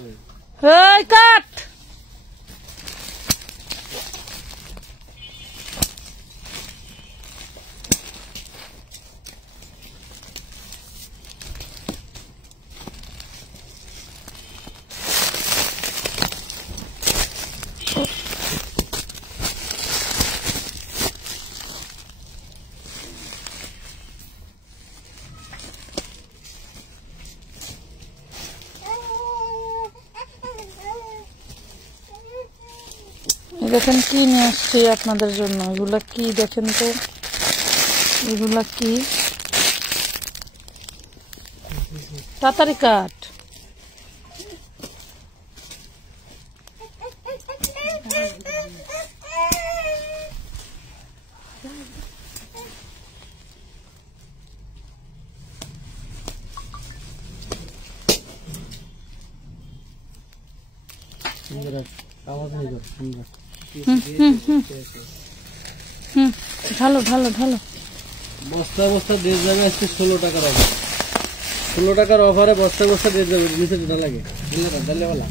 এই কাট দেখেন কি নিয়ে আসছি আপনাদের জন্য। এগুলা কি দেখেন তো, এগুলা কি? তাড়াতাড়ি কাট। ভালো ভালো ভালো। বস্তা বস্তা ড্রেস যাবে আজকে 16 টাকার অফার। 16 টাকার অফারে বস্তা বস্তা ড্রেস যাবে। নিচে না লাগে ডালেওয়ালা।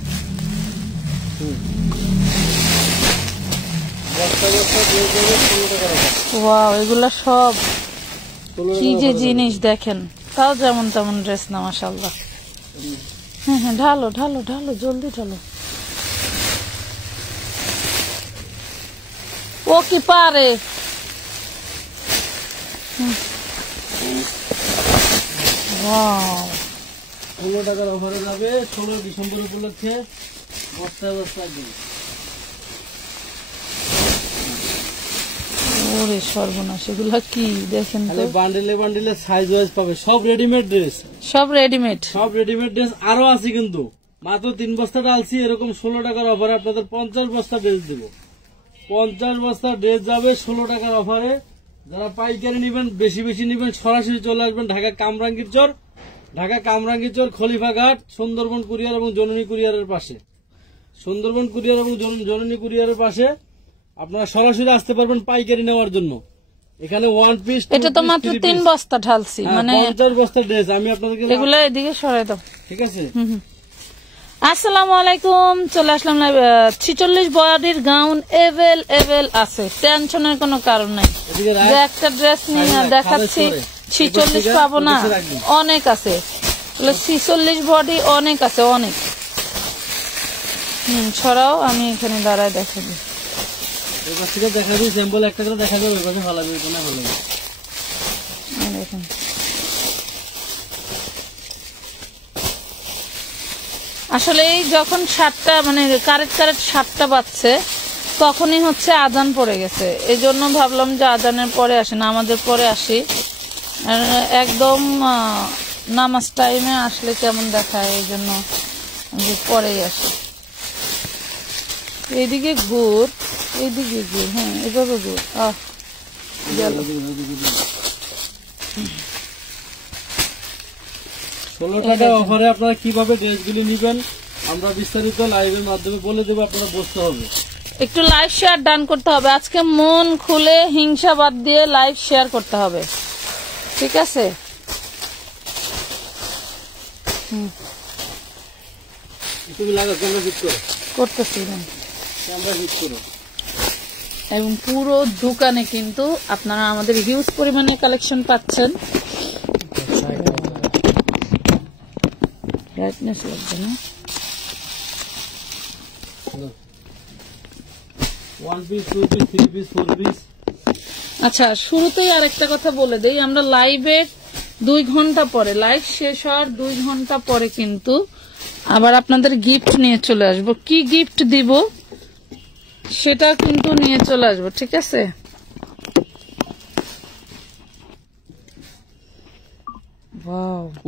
বস্তা বস্তা ড্রেস যাবে 16 টাকার অফার। ওয়াও, এগুলা সব কি যে জিনিস দেখেন। তাও যেমন তেমন ড্রেস না, মাশাআল্লাহ। হ্যাঁ হ্যাঁ, ঢালো ঢালো ঢালো, জলদি ঢালো। ও কি পারে। 16 টাকার অফারে যাবে 16 ডিসেম্বর উপলক্ষে বস্তা বস্তা দিন। ওরে সর্বনাশ, এগুলা কি দেখেন তো। বান্ডেলে বান্ডেলে সাইজ ওয়াইজ পাবে। সব রেডিমেড ড্রেস, সব রেডিমেড, সব রেডিমেড ড্রেস আরো আছে কিন্তু। মাত্র 3 বস্তা ডালছি এরকম 16 টাকার অফারে আপনাদের 50 বস্তা ড্রেস দিব। 50 বস্তা ড্রেস যাবে 16 টাকার অফারে। যারা পাইকারি নিবেন, বেশি বেশি নিবেন, সরাসরি চলে আসবেন ঢাকা কামরাঙ্গীর চর, ঢাকা কামরাঙ্গীর চর, খলিফাঘাট, সুন্দরবন কুরিয়ার এবং জননী কুরিয়ারের পাশে। সুন্দরবন কুরিয়ার এবং জননী কুরিয়ারের পাশে আপনারা সরাসরি আসতে পারবেন পাইকারি নেওয়ার জন্য। এখানে ওয়ান পিস, এটা তো মাত্র 3 বস্তা ঢালছি, মানে 50 বস্তা ড্রেস। আমি আপনাদেরকে এগুলো এদিকে সরাই দাও, ঠিক আছে? আসসালামু আলাইকুম। চলে আসলাম। 46 বডির গাউন এভেল আছে, টেনশনের কোনো কারণ নাই। যে একটা ড্রেস নিয়ে দেখাচ্ছি 46 পাবো না, অনেক আছে। 46 বডি অনেক আছে, অনেক। ছড়াও, আমি এখানে দাঁড়ায় দেখাবো। দেখা দিই স্যাম্পল একটা করে দেখা যাবে, ওইভাবে ভালো লাগবে না, ভালো লাগবে। দেখুন, আসলে যখন 7টা মানে কারেক্ট 7টা বাজছে, তখনই হচ্ছে আজান পড়ে গেছে। এই জন্য ভাবলাম যে আজানের পরে আসি না, আমাদের পরে আসি। একদম নামাজ টাইমে আসলে কেমন দেখায়, এই জন্য পরেই আসি। এইদিকে ঘুর, এইদিকে ঘুর, হ্যাঁ এভাবে ঘুর। গেল 16 টাকা অফারে আপনারা কিভাবে ড্রেসগুলি নিবেন আমরা বিস্তারিত লাইভের মাধ্যমে বলে দেবো। আপনারা বুঝতে হবে, একটু লাইভ শেয়ার ডান করতে হবে। আজকে মন খুলে হিংসা বাদ দিয়ে লাইভ শেয়ার করতে হবে, ঠিক আছে? তুমি লাগা ক্যামেরা ফিট করো, করতেছি ক্যামেরা ফিট করো। এবং পুরো দোকানে কিন্তু আপনারা আমাদের হিউজ পরিমাণে কালেকশন পাচ্ছেন। ব্রাইটনেস লাগবে না। আচ্ছা, শুরুতেই আরেকটা কথা বলে দেই, আমরা লাইভের 2 ঘন্টা পরে, লাইভ শেষ হওয়ার 2 ঘন্টা পরে কিন্তু আবার আপনাদের গিফট নিয়ে চলে আসবো। কি গিফট দিব সেটা কিন্তু নিয়ে চলে আসবো, ঠিক আছে?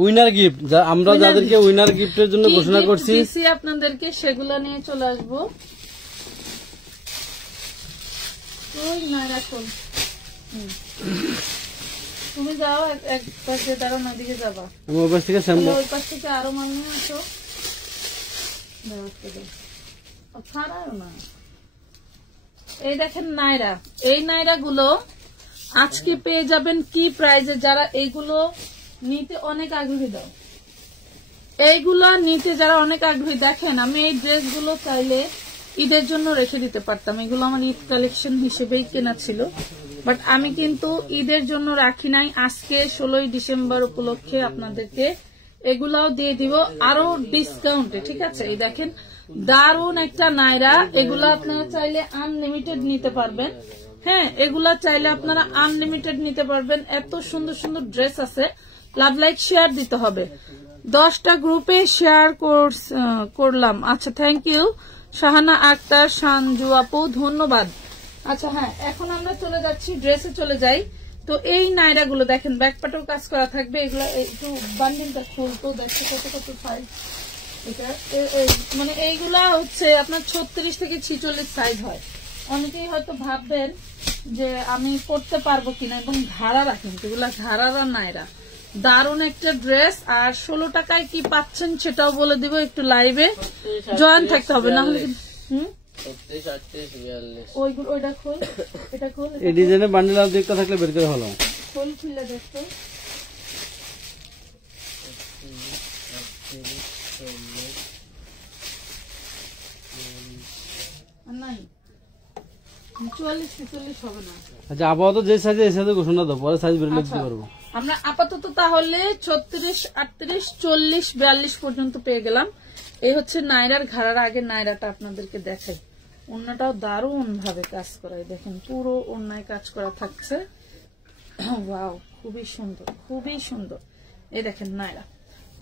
উইনার গিফট, আমরা যাদেরকে উইনার গিফটের জন্য ঘোষণা করছি আপনাদেরকে সেগুলো নিয়ে চলে আসবো। তুমি যাও, এক পাশে দাঁড়াও, না দিকে যাবা, ওই পাশ থেকে ওই পাশ থেকে আরো মাল নিয়ে আসো। ছাড়াও না। এই দেখেন নাইরা, এই নাইরা গুলো আজকে পেয়ে যাবেন কি প্রাইজে। যারা এইগুলো নিতে অনেক আগ্রহী, দাও এইগুলো নিতে যারা অনেক আগ্রহী, দেখেন আমি এই ড্রেসগুলো চাইলে ঈদের জন্য রেখে দিতে পারতাম, এগুলো আমার ঈদ কালেকশন হিসেবেই কেনা ছিল, বাট আমি কিন্তু ঈদের জন্য রাখি নাই। আজকে 16ই ডিসেম্বর উপলক্ষে আপনাদেরকে এগুলাও দিয়ে দিব আরো ডিসকাউন্টে, ঠিক আছে? এই দেখেন দারুন একটা নায়রা, এগুলা আপনারা চাইলে আনলিমিটেড নিতে পারবেন। হ্যাঁ, এগুলা চাইলে আপনারা আনলিমিটেড নিতে পারবেন। এত সুন্দর সুন্দর ড্রেস আছে। লাভ লাইক শেয়ার দিতে হবে, 10টা গ্রুপে শেয়ার করলাম। আচ্ছা, থ্যাংক ইউ শাহানা আক্তার, সানজু আপু, ধন্যবাদ। আচ্ছা হ্যাঁ, এখন আমরা চলে যাচ্ছি ড্রেসে চলে যাই। তো এই নায়রা গুলো দেখেন ব্যাকপাটেও কাজ করা থাকবে, এগুলো একটু বান্ডিলটা খুলতো, দেখতে কত কত সাইজ এটা, মানে এইগুলা হচ্ছে আপনার 36 থেকে 46 সাইজ হয়। অনেকেই হয়তো ভাববেন যে আমি পড়তে পারবো কিনা, এবং ঘাড়ারা, কিন্তু এগুলা ঘাড়ারা নায়রা, দারুন একটা ড্রেস। আর 16 টাকায় কি পাচ্ছেন সেটাও বলে দিব, একটু লাইভে জয়েন থাকতে হবে, না হলে ওইটা খোল, এটা খোল, এই ডিজাইনের বান্ডেল আর দেখতে থাকলে বের করে হলো খোল, খুলে দেখতো নাই 44-46 হবে না। আচ্ছা, আপাতত যে সাইজে এই সাইজে ঘোষণা দাও, পরে সাইজ বেরলে দিতে পারবো আমরা। আপাতত তাহলে 36, 38, 40, 42 পর্যন্ত পেয়ে গেলাম। এই হচ্ছে নায়রার ঘাড়ার। আগে নায়রাটা আপনাদেরকে দেখাই, ওড়নাটাও দারুণ ভাবে কাজ করায়, দেখেন পুরো ওড়নায় কাজ করা থাকছে। ওয়াও, খুবই সুন্দর, খুবই সুন্দর। এই দেখেন নায়রা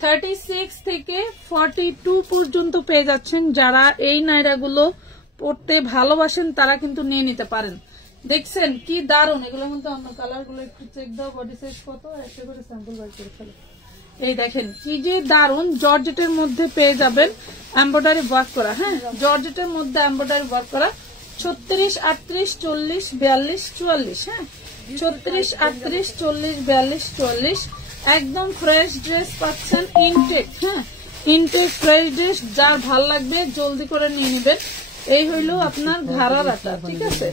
36 থেকে 42 পর্যন্ত পেয়ে যাচ্ছেন। যারা এই নায়রাগুলো পড়তে ভালোবাসেন তারা কিন্তু নিয়ে নিতে পারেন। দেখছেন কি দারুন, এগুলোর মধ্যে অন্য কালার গুলো একটু চেক দাও, বডি সাইজ কত, একটা করে স্যাম্পল বার করে ফেলো। এই দেখেন কি যে দারুন, জর্জেটের মধ্যে পেয়ে যাবেন এমব্রয়ডারি ওয়ার্ক করা। হ্যাঁ, জর্জেটের মধ্যে এমব্রয়ডারি ওয়ার্ক করা। 36, 38, 40, 42, 44। হ্যাঁ, 36, 38, 40, 42, 44। একদম ফ্রেশ ড্রেস পাচ্ছেন, ইনটেক। হ্যাঁ, ইনটেক ফ্রেশ ড্রেস, যার ভাল লাগবে জলদি করে নিয়ে নেবেন। এই হইলো আপনার ঘাড়ারাটা, ঠিক আছে?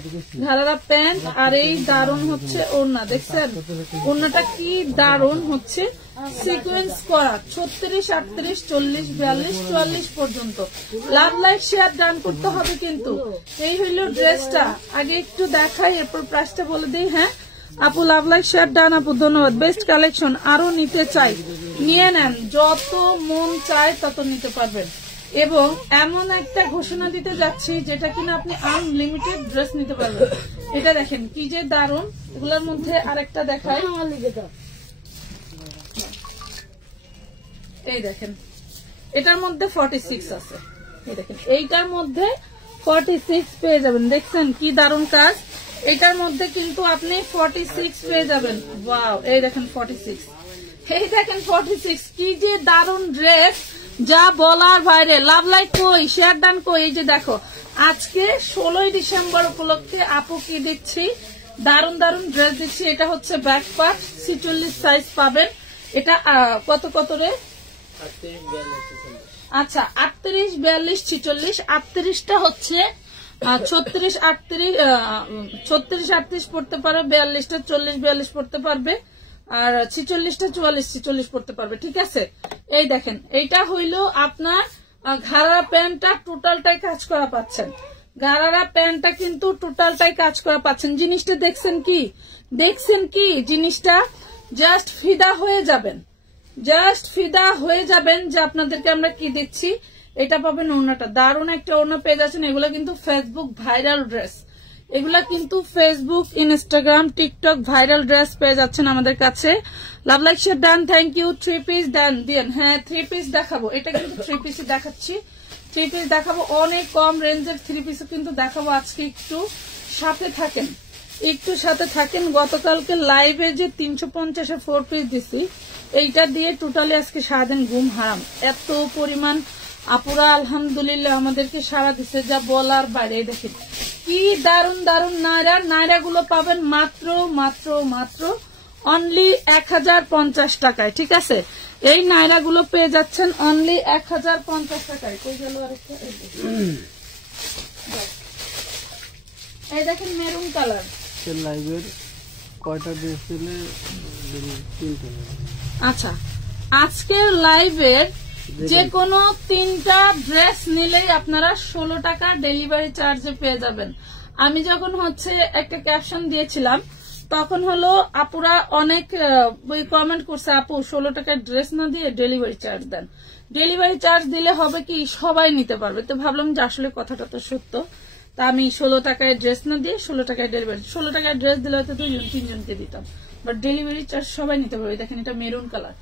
ঘাড়ারা প্যান্ট, আর এই দারুন হচ্ছে ওড়না। দেখছেন ওড়নাটা কি দারুন হচ্ছে, সিকোয়েন্স করা। 36, 38, 40, 42, 44 পর্যন্ত। লাভ লাইক শেয়ার ডান করতে হবে কিন্তু। এই হইলো ড্রেসটা। আগে একটু দেখাই, এরপর প্রাইসটা বলে দিই। হ্যাঁ আপু, লাভ লাইক শেয়ার ডান আপু, ধন্যবাদ। বেস্ট কালেকশন, আরো নিতে চাই, নিয়ে নেন, যত মন চায় তত নিতে পারবেন। এবং এমন একটা ঘোষণা দিতে যাচ্ছি যেটা কিনা আপনি আনলিমিটেড ড্রেস নিতে পারবেন। এটা দেখেন কি যে দারুন। এগুলোর মধ্যে আরেকটা দেখাই, এই দেখেন এটার মধ্যে 46 আছে। এই দেখেন এইটার মধ্যে 46 পেয়ে যাবেন। দেখছেন কি দারুন কাজ। এটার মধ্যে কিন্তু আপনি 46 পেয়ে যাবেন। ওয়াও, এই দেখেন 46, এই দেখেন 46, কি যে দারুন ড্রেস, যা বলার বাইরে। লাভ লাইক কই, শেয়ার ডান কই। এই যে দেখো, আজকে 16ই ডিসেম্বর উপলক্ষে আপু কি দিচ্ছি, দারুন দারুন ড্রেস দিচ্ছি। এটা হচ্ছে ব্যাক পার্ট, 46 সাইজ পাবেন। এটা কত কত রে? আচ্ছা, 38, 42, 46। 38টা হচ্ছে 36, 38 পড়তে পারে, 42টা 40, 42 পড়তে পারবে, আর 46টা 44, 46 পড়তে পারবে, ঠিক আছে? এই দেখেন এইটা হইলো আপনার ঘাড়া প্যান্টটা, টোটালটাই কাজ করা পাচ্ছেন। ঘাড়া প্যান্টটা কিন্তু টোটালটাই কাজ করা পাচ্ছেন। জিনিসটা দেখছেন কি, দেখছেন কি জিনিসটা, জাস্ট ফিদা হয়ে যাবেন, জাস্ট ফিদা হয়ে যাবেন যে আপনাদেরকে আমরা কি দিচ্ছি। এটা পাবেন ওড়নাটা, দারুণ একটা ওড়না পেয়ে যাচ্ছেন। এগুলো কিন্তু ফেসবুক ভাইরাল ড্রেস, এগুলা কিন্তু Facebook, Instagram, TikTok viral dress পেয়ে যাচ্ছেন আমাদের কাছে। Love like share done, thank you. 3 piece দেন দিয়েন। হ্যাঁ, 3 পিস দেখাবো, এটা কিন্তু 3 পিসই দেখাচ্ছি। 3 পিস দেখাবো, অনেক কম রেঞ্জের 3 পিসও কিন্তু দেখাবো আজকে। একটু সাথে থাকেন, একটু সাথে থাকেন। গতকালকে লাইভে যে 350-এ 4 পিস দিছি, এইটা দিয়ে টোটালি আজকে সারাদিন ঘুম হারাম। এত পরিমাণ আপুরা আলহামদুলিল্লাহ আমাদেরকে সারা দিচ্ছে, যা বলার বাইরে। দেখেন কি দারুন দারুন নায়রা, নায়রা গুলো পাবেন মাত্র মাত্র মাত্র অনলি 1050 টাকায়, ঠিক আছে? এই নায়রা গুলো পেয়ে যাচ্ছেন অনলি 1050 টাকায়। কই গেল আরেকটা? এই দেখেন মেরুন কালার। লাইভের কয়টা ড্রেস দিলে? 3টা। আচ্ছা, আজকের লাইভের যে কোনো 3টা ড্রেস নিলেই আপনারা 16 টাকা ডেলিভারি চার্জে পেয়ে যাবেন। আমি যখন হচ্ছে একটা ক্যাপশন দিয়েছিলাম তখন হলো আপুরা অনেক কমেন্ট করছে, আপু 16 টাকার ড্রেস না দিয়ে ডেলিভারি চার্জ দেন। ডেলিভারি চার্জ দিলে হবে কি সবাই নিতে পারবে। তো ভাবলাম যে আসলে কথাটা তো সত্য, তা আমি 16 টাকায় ড্রেস না দিয়ে 16 টাকায় ডেলিভারি, 16 টাকায় ড্রেস দিলে হয়তো 2-3 জনকে দিতাম, বাট ডেলিভারি চার্জ সবাই নিতে পারবে। দেখেন এটা মেরুন কালার,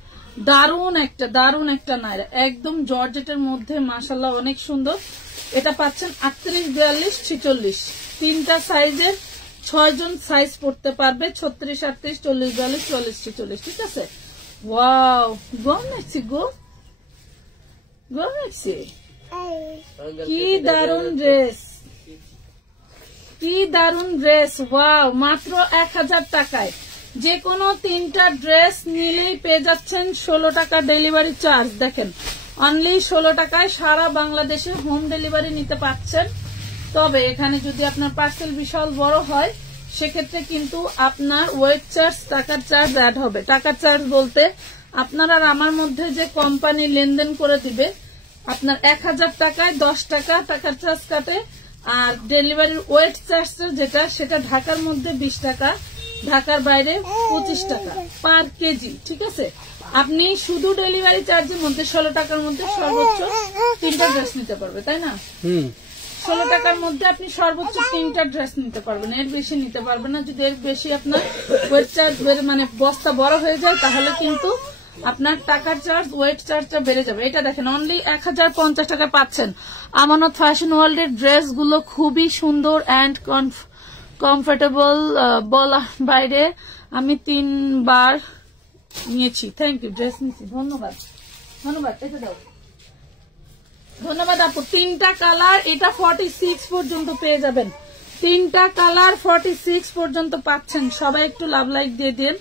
দারুন একটা নাইরা, একদম জর্জেটের মধ্যে মাশাআল্লাহ অনেক সুন্দর। এটা পাচ্ছেন 38, 42, 46 3টা সাইজের 6 জন সাইজ পড়তে পারবে, 36, 38, 40, 42, 44, 46। ঠিক আছে, ওয়াও গমেছি কি দারুন ড্রেস, ওয়াও মাত্র 1000 টাকায় যে কোনো 3টা ড্রেস নিলেই পেয়ে যাচ্ছেন 16 টাকা ডেলিভারি চার্জ। দেখেন অনলি 16 টাকায় সারা বাংলাদেশে হোম ডেলিভারি নিতে পারছেন। তবে এখানে যদি আপনার পার্সেল বিশাল বড় হয় সেক্ষেত্রে কিন্তু আপনার ওয়েট চার্জ, টাকার চার্জ অ্যাড হবে। টাকার চার্জ বলতে আপনার আর আমার মধ্যে যে কোম্পানি লেনদেন করে দিবে, আপনার 1000 টাকায় 10 টাকা টাকার চার্জ কাটে, আর ডেলিভারির ওয়েট চার্জ যেটা সেটা ঢাকার মধ্যে 20 টাকা, ঢাকার বাইরে 25 টাকা পার কেজি। ঠিক আছে, আপনি শুধু ডেলিভারি চার্জের মধ্যে 16 টাকার মধ্যে সর্বোচ্চ 3টা ড্রেস নিতে পারবে, তাই না? 16 টাকার মধ্যে আপনি সর্বোচ্চ 3টা ড্রেস নিতে পারবেন, এর বেশি নিতে পারবেন না। যদি এর বেশি আপনার ওয়েট চার্জ মানে বস্তা বড় হয়ে যায় তাহলে কিন্তু আপনার টাকার চার্জ, ওয়েট চার্জটা বেড়ে যাবে। এটা দেখেন অনলি 1050 টাকা পাচ্ছেন। আমানত ফ্যাশন ওয়ার্ল্ড এর ড্রেস গুলো খুবই সুন্দর অ্যান্ড কমফোর্টেবল। বলার বাইরে আমি 3বার নিয়েছি। থ্যাংক ইউ, ড্রেস নিয়েছি, ধন্যবাদ। এটা দাও, ধন্যবাদ আপু। 3টা কালার, এটা 46 পর্যন্ত পেয়ে যাবেন। 3টা কালার 46 পর্যন্ত পাচ্ছেন। সবাই একটু লাভ লাইক দিয়ে দিন।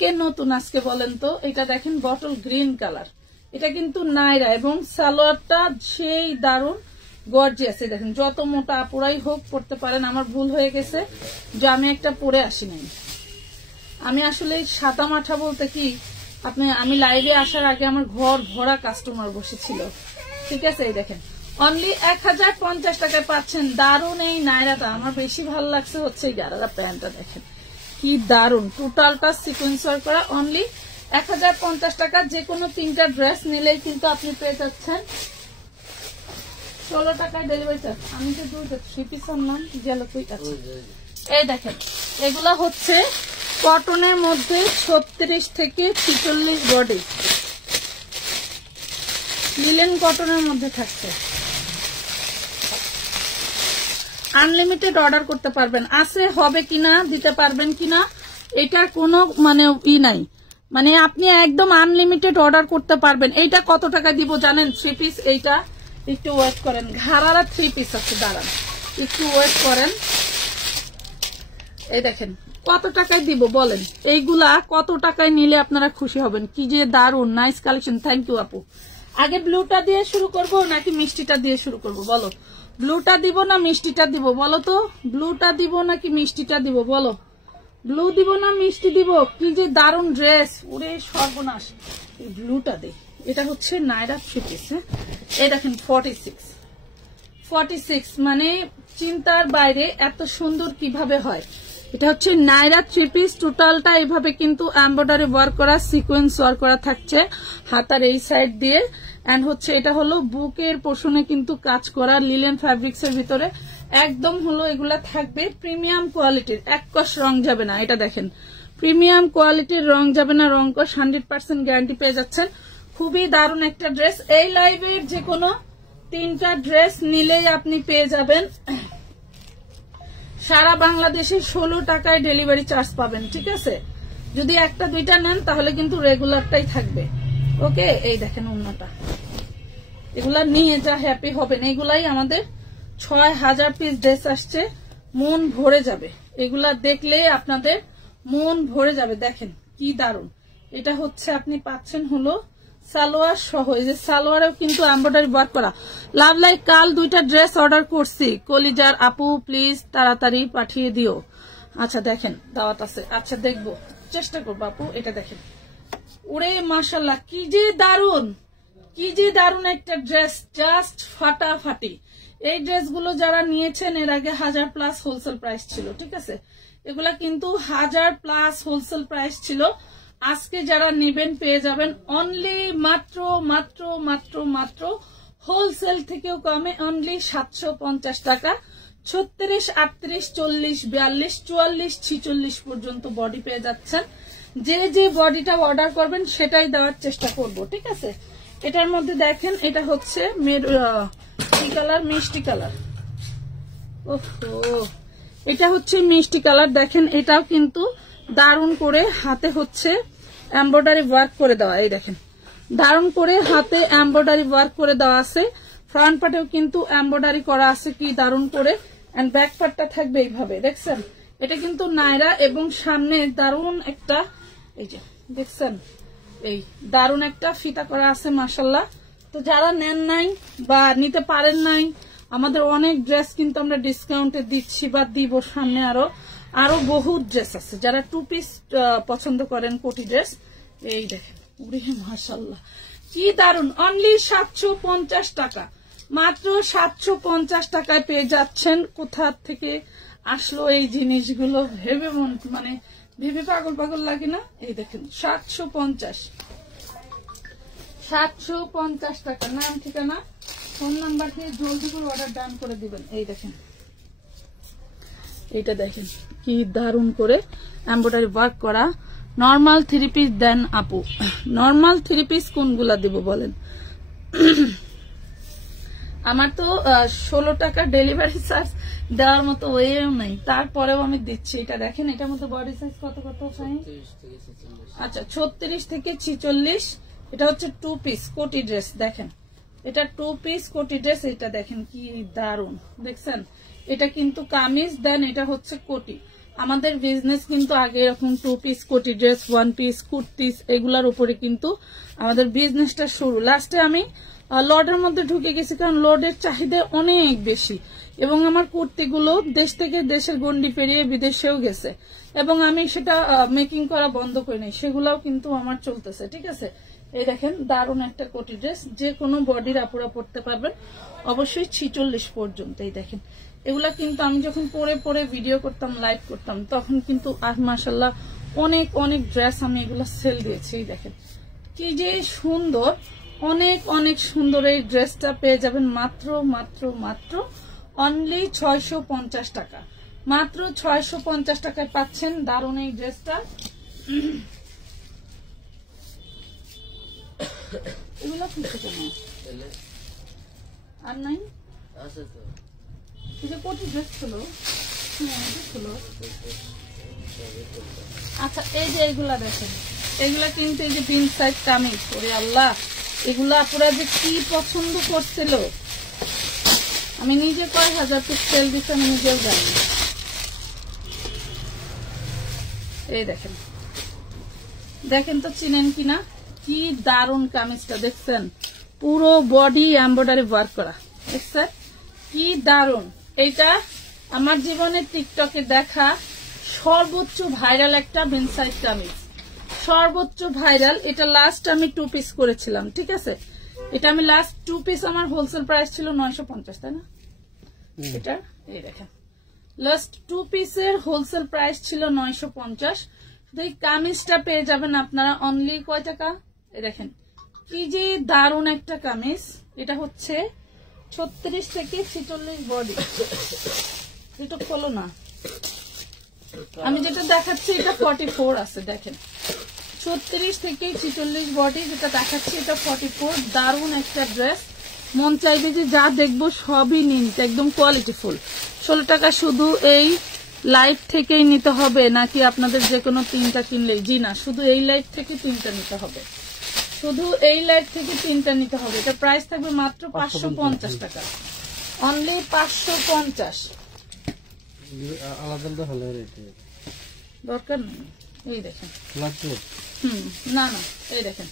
কে নতুন আজকে বলেন তো। এটা দেখেন বটল গ্রিন কালার, এটা কিন্তু নাইরা এবং সালোয়ারটা সেই দারুন গর্জিয়াস। দেখেন যত মোটা আপুরাই হোক পড়তে পারেন। আমার ভুল হয়ে গেছে যে আমি একটা পরে আসি নাই। আমি আসলে সাদা মাঠা বলতে কি, আমি লাইভে আসার আগে আমার ঘর ভরা কাস্টমার বসেছিল। ঠিক আছে, এই দেখেন অনলি 1050 টাকায় পাচ্ছেন দারুন এই নাইরাটা। আমার বেশি ভালো লাগছে হচ্ছে এই গারারা প্যান্টটা, দেখেন কি দারুন, টোটালটা সিকোয়েন্স ওয়ার্ক করা। অনলি 1050 টাকা যে কোনো 3টা ড্রেস নিলেই কিন্তু আপনি পেয়ে যাচ্ছেন 16 টাকায় ডেলিভারি চার্জ। আমি তো 3 পিস আনলাম, গেল তুই কাছে। এই দেখেন এগুলা হচ্ছে কটনের মধ্যে 36 থেকে 46 বডি, লিলেন কটনের মধ্যে থাকছে। আনলিমিটেড অর্ডার করতে পারবেন, আছে হবে কিনা, দিতে পারবেন কিনা এটার কোনো মানে নাই, মানে আপনি একদম আনলিমিটেড অর্ডার করতে পারবেন। এইটা কত টাকা দিব জানেন? 3 পিস। এইটা একটু ওয়েট করেন, ঘাড়ারা 3 পিস আছে, দাঁড়ান একটু ওয়েট করেন। এই দেখেন কত টাকায় দিব বলেন? এইগুলা কত টাকায় নিলে আপনারা খুশি হবেন? কি যে দারুন নাইস কালেকশন। থ্যাংক ইউ আপু। আগে ব্লুটা দিয়ে শুরু করব নাকি মিষ্টিটা দিয়ে শুরু করব বলো? ব্লুটা দিব না মিষ্টিটা দিব বলো তো? ব্লুটা দিব নাকি মিষ্টিটা দিব বলো? ব্লু দিব না মিষ্টি দিব? কি যে দারুন ড্রেস, ওরে সর্বনাশ। এই ব্লুটা দে। এটা হচ্ছে নাইরা 3 পিস। এই দেখেন 46 মানে চিন্তার বাইরে, এত সুন্দর কিভাবে হয়। এটা হচ্ছে নাইরা 3 পিস, টোটালটা এইভাবে কিন্তু এমব্রয়ডারি ওয়ার্ক করা, সিকোয়েন্স ওয়ার্ক করা থাকছে হাতার এই সাইড দিয়ে। এন্ড হচ্ছে এটা হলো বুকের পোর্শনে কিন্তু কাজ করা লিলেন ফ্যাব্রিক্স এর ভিতরে। একদম হলো এগুলা থাকবে প্রিমিয়াম কোয়ালিটির, এককশ রং যাবে না। এটা দেখেন প্রিমিয়াম কোয়ালিটির, রং যাবে না, রং কষ 100% গ্যারান্টি পেয়ে যাচ্ছেন। খুবই দারুণ একটা ড্রেস। এই লাইভের যে কোনো 3টা ড্রেস নিলেই আপনি পেয়ে যাবেন সারা বাংলাদেশে 16 টাকায় ডেলিভারি চার্জ পাবেন। ঠিক আছে, যদি 1টা 2টা নেন তাহলে কিন্তু রেগুলারটাই থাকবে। ওকে, এই দেখেন ওন্নাটা, এগুলা নিয়ে যা হ্যাপি হবেন। এগুলাই আমাদের 6000 পিস ড্রেস আসছে, মন ভরে যাবে। এগুলা দেখলে আপনাদের মন ভরে যাবে। দেখেন কি দারুন। এটা হচ্ছে আপনি পাচ্ছেন হলো সালোয়ার সহ, এই যে সালোয়ারেও কিন্তু এমব্রয়ডারি ওয়ার্ক করা। লাভ লাইক কাল 2টা ড্রেস অর্ডার করছি, কলিজার আপু প্লিজ তাড়াতাড়ি পাঠিয়ে দিও। আচ্ছা দেখেন দাওয়াত আছে, আচ্ছা দেখবো, চেষ্টা করবো আপু। এটা দেখেন ওরে মাশাআল্লাহ কি যে দারুন, কি যে দারুণ একটা ড্রেস, জাস্ট ফাটাফাটি। এই ড্রেসগুলো যারা নিয়েছেন এর আগে 1000+ হোলসেল প্রাইস ছিল, ঠিক আছে? এগুলা কিন্তু 1000+ হোলসেল প্রাইস ছিল। আজকে যারা নেবেন পেয়ে যাবেন অনলি মাত্র মাত্র মাত্র মাত্র হোলসেল থেকেও কমে, অনলি 750 টাকা। 36, 38, 40, 42, 44, 46 পর্যন্ত বডি পেয়ে যাচ্ছেন। যে যে বডিটা অর্ডার করবেন সেটাই দেওয়ার চেষ্টা করব, ঠিক আছে? এটার মধ্যে দেখেন, এটা হচ্ছে কি কালার, মিষ্টি কালার। ওহো, এটা হচ্ছে মিষ্টি কালার। দেখেন এটাও কিন্তু দারুণ করে হাতে হচ্ছে এমব্রয়ডারি ওয়ার্ক করে দেওয়া। এই দেখেন দারুণ করে হাতে এমব্রয়ডারি ওয়ার্ক করে দেওয়া আছে। ফ্রন্ট পার্টেও কিন্তু এমব্রয়ডারি করা আছে কি দারুণ করে, এন্ড ব্যাক পার্টটা থাকবে এইভাবে, দেখছেন? এটা কিন্তু নায়রা এবং সামনে দারুণ একটা, এই যে দেখছেন, এই দারুণ একটা ফিতা করা আছে মাশাআল্লাহ। তো যারা নেন নাই বা নিতে পারেন নাই, আমাদের অনেক ড্রেস কিন্তু আমরা ডিসকাউন্টে দিচ্ছি বা দিব সামনে, আরো বহু ড্রেস আছে। যারা 2 পিস পছন্দ করেন কোটি ড্রেস, এই দেখেন মাশাআল্লাহ কি দারুণ, অনলি 750 টাকা, মাত্র 750 টাকায় পেয়ে যাচ্ছেন। কোথা থেকে আসলো এই জিনিসগুলো ভেবে মানে ভেবে পাগল পাগল লাগে না? এই দেখেন 750 টাকা। নাম ঠিকানা ফোন নাম্বার দিয়ে জলদি করে অর্ডার ডান করে দিবেন। এই দেখেন, এইটা দেখেন কি দারুণ করে এমব্রয়ডারি ওয়ার্ক করা। নরমাল 3 পিস দেন আপু, নরমাল 3 পিস কোনগুলা দিব বলেন? আমার তো 16 টাকা ডেলিভারি চার্জ দেওয়ার মতো ওয়েও নাই, তারপরেও আমি দিচ্ছি। এটা দেখেন, এটার মধ্যে বডি সাইজ কত কত চাই? আচ্ছা 36 থেকে 46। এটা হচ্ছে 2 পিস কোটি ড্রেস। দেখেন এটা 2 পিস কোটি ড্রেস। এটা দেখেন কি দারুণ, দেখছেন? এটা কিন্তু কামিজ, দেন এটা হচ্ছে কোটি। আমাদের বিজনেস কিন্তু আগে এরকম 2 পিস কোটি ড্রেস, 1 পিস কুর্তিস, এগুলার উপরে কিন্তু আমাদের বিজনেসটা শুরু। লাস্টে আমি লডের মধ্যে ঢুকে গেছি, কারণ লডের চাহিদা অনেক বেশি এবং আমার কুর্তিগুলো দেশ থেকে দেশের গন্ডি পেরিয়ে বিদেশেও গেছে এবং আমি সেটা মেকিং করা বন্ধ করি নাই, সেগুলাও কিন্তু আমার চলতেছে, ঠিক আছে? এই দেখেন দারুণ একটা কোটি ড্রেস, যে কোনো বডির আপুরা পড়তে পারবেন, অবশ্যই 46 পর্যন্ত। এই দেখেন এগুলা কিন্তু আমি যখন পরে পরে ভিডিও করতাম, লাইভ করতাম, তখন কিন্তু আর মাশাআল্লাহ অনেক অনেক ড্রেস আমি এগুলা সেল দিয়েছি। এই দেখেন কি যে সুন্দর, অনেক অনেক সুন্দর। এই ড্রেসটা পেয়ে যাবেন মাত্র মাত্র মাত্র অনলি 650 টাকা, মাত্র 650 টাকায় পাচ্ছেন দারুণ এই ড্রেসটা। এগুলো কিছু কেন আর নাই, কোটি ড্রেস ছিল। আচ্ছা এই যে এইগুলা দেখেন, এগুলা কিন্তু এই যে প্রিন্ট সাইজ কামিজ, ওরে আল্লাহ, এগুলা আপনারা যে কি পছন্দ করছিল, আমি নিজে কয় হাজার পিস সেল দিচ্ছি আমি নিজেও জানি। এই দেখেন, দেখেন তো চিনেন কিনা, কি দারুণ কামিজটা, দেখছেন? পুরো বডি এমব্রয়ডারি ওয়ার্ক করা, দেখছেন কি দারুণ। এইটা আমার জীবনে টিকটকে দেখা সর্বোচ্চ ভাইরাল একটা বিনসাইড কামিজ, সর্বোচ্চ ভাইরাল। এটা লাস্ট আমি 2 পিস করেছিলাম, ঠিক আছে? এটা আমি লাস্ট 2 পিস, আমার হোলসেল প্রাইস ছিল 950, তাই না? এটা এই দেখেন লাস্ট 2 পিসের হোলসেল প্রাইস ছিল 950। এই কামিজটা পেয়ে যাবেন আপনারা অনলি কয় টাকা? এই দেখেন কি যে দারুণ একটা কামিজ। এটা হচ্ছে 36 থেকে 46 বডি। এটা খোলো না, আমি যেটা দেখাচ্ছি এটা 44 আছে। দেখেন 36 থেকে 46 বডি যেটা দেখাচ্ছি এটা 44। দারুণ একটা ড্রেস, মন চাইবে যে যা দেখবো সবই নিতে, একদম কোয়ালিটিফুল। 16 টাকা শুধু এই লাইভ থেকেই নিতে হবে নাকি আপনাদের যে কোনো 3টা কিনলেই? জি না, শুধু এই লাইভ থেকে 3টা নিতে হবে, শুধু এই লাইভ থেকে 3টা নিতে হবে। এটা প্রাইস থাকবে মাত্র 550 টাকা, অনলি 550। দরকার নেই। এই দেখেন না না, এই দেখেন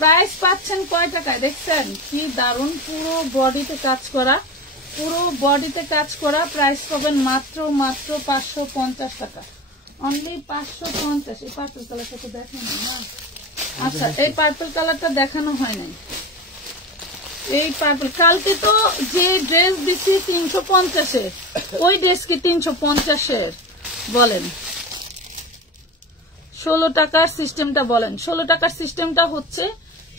প্রাইস পাচ্ছেন কয় টাকায়, দেখছেন কি দারুণ, পুরো বডিতে কাজ করা, পুরো বডিতে কাজ করা। প্রাইস পাবেন মাত্র মাত্র 550 টাকা, অনলি 550। এই পার্পল কালারটা তো দেখানো না, আচ্ছা এই পার্পল কালারটা দেখানো হয় নাই, এই পার্পল কালকে তো যে ড্রেস দিচ্ছি 350-এ, ওই ড্রেস কি 350-এর? বলেন 16 টাকার সিস্টেমটা বলেন। 16 টাকার সিস্টেমটা হচ্ছে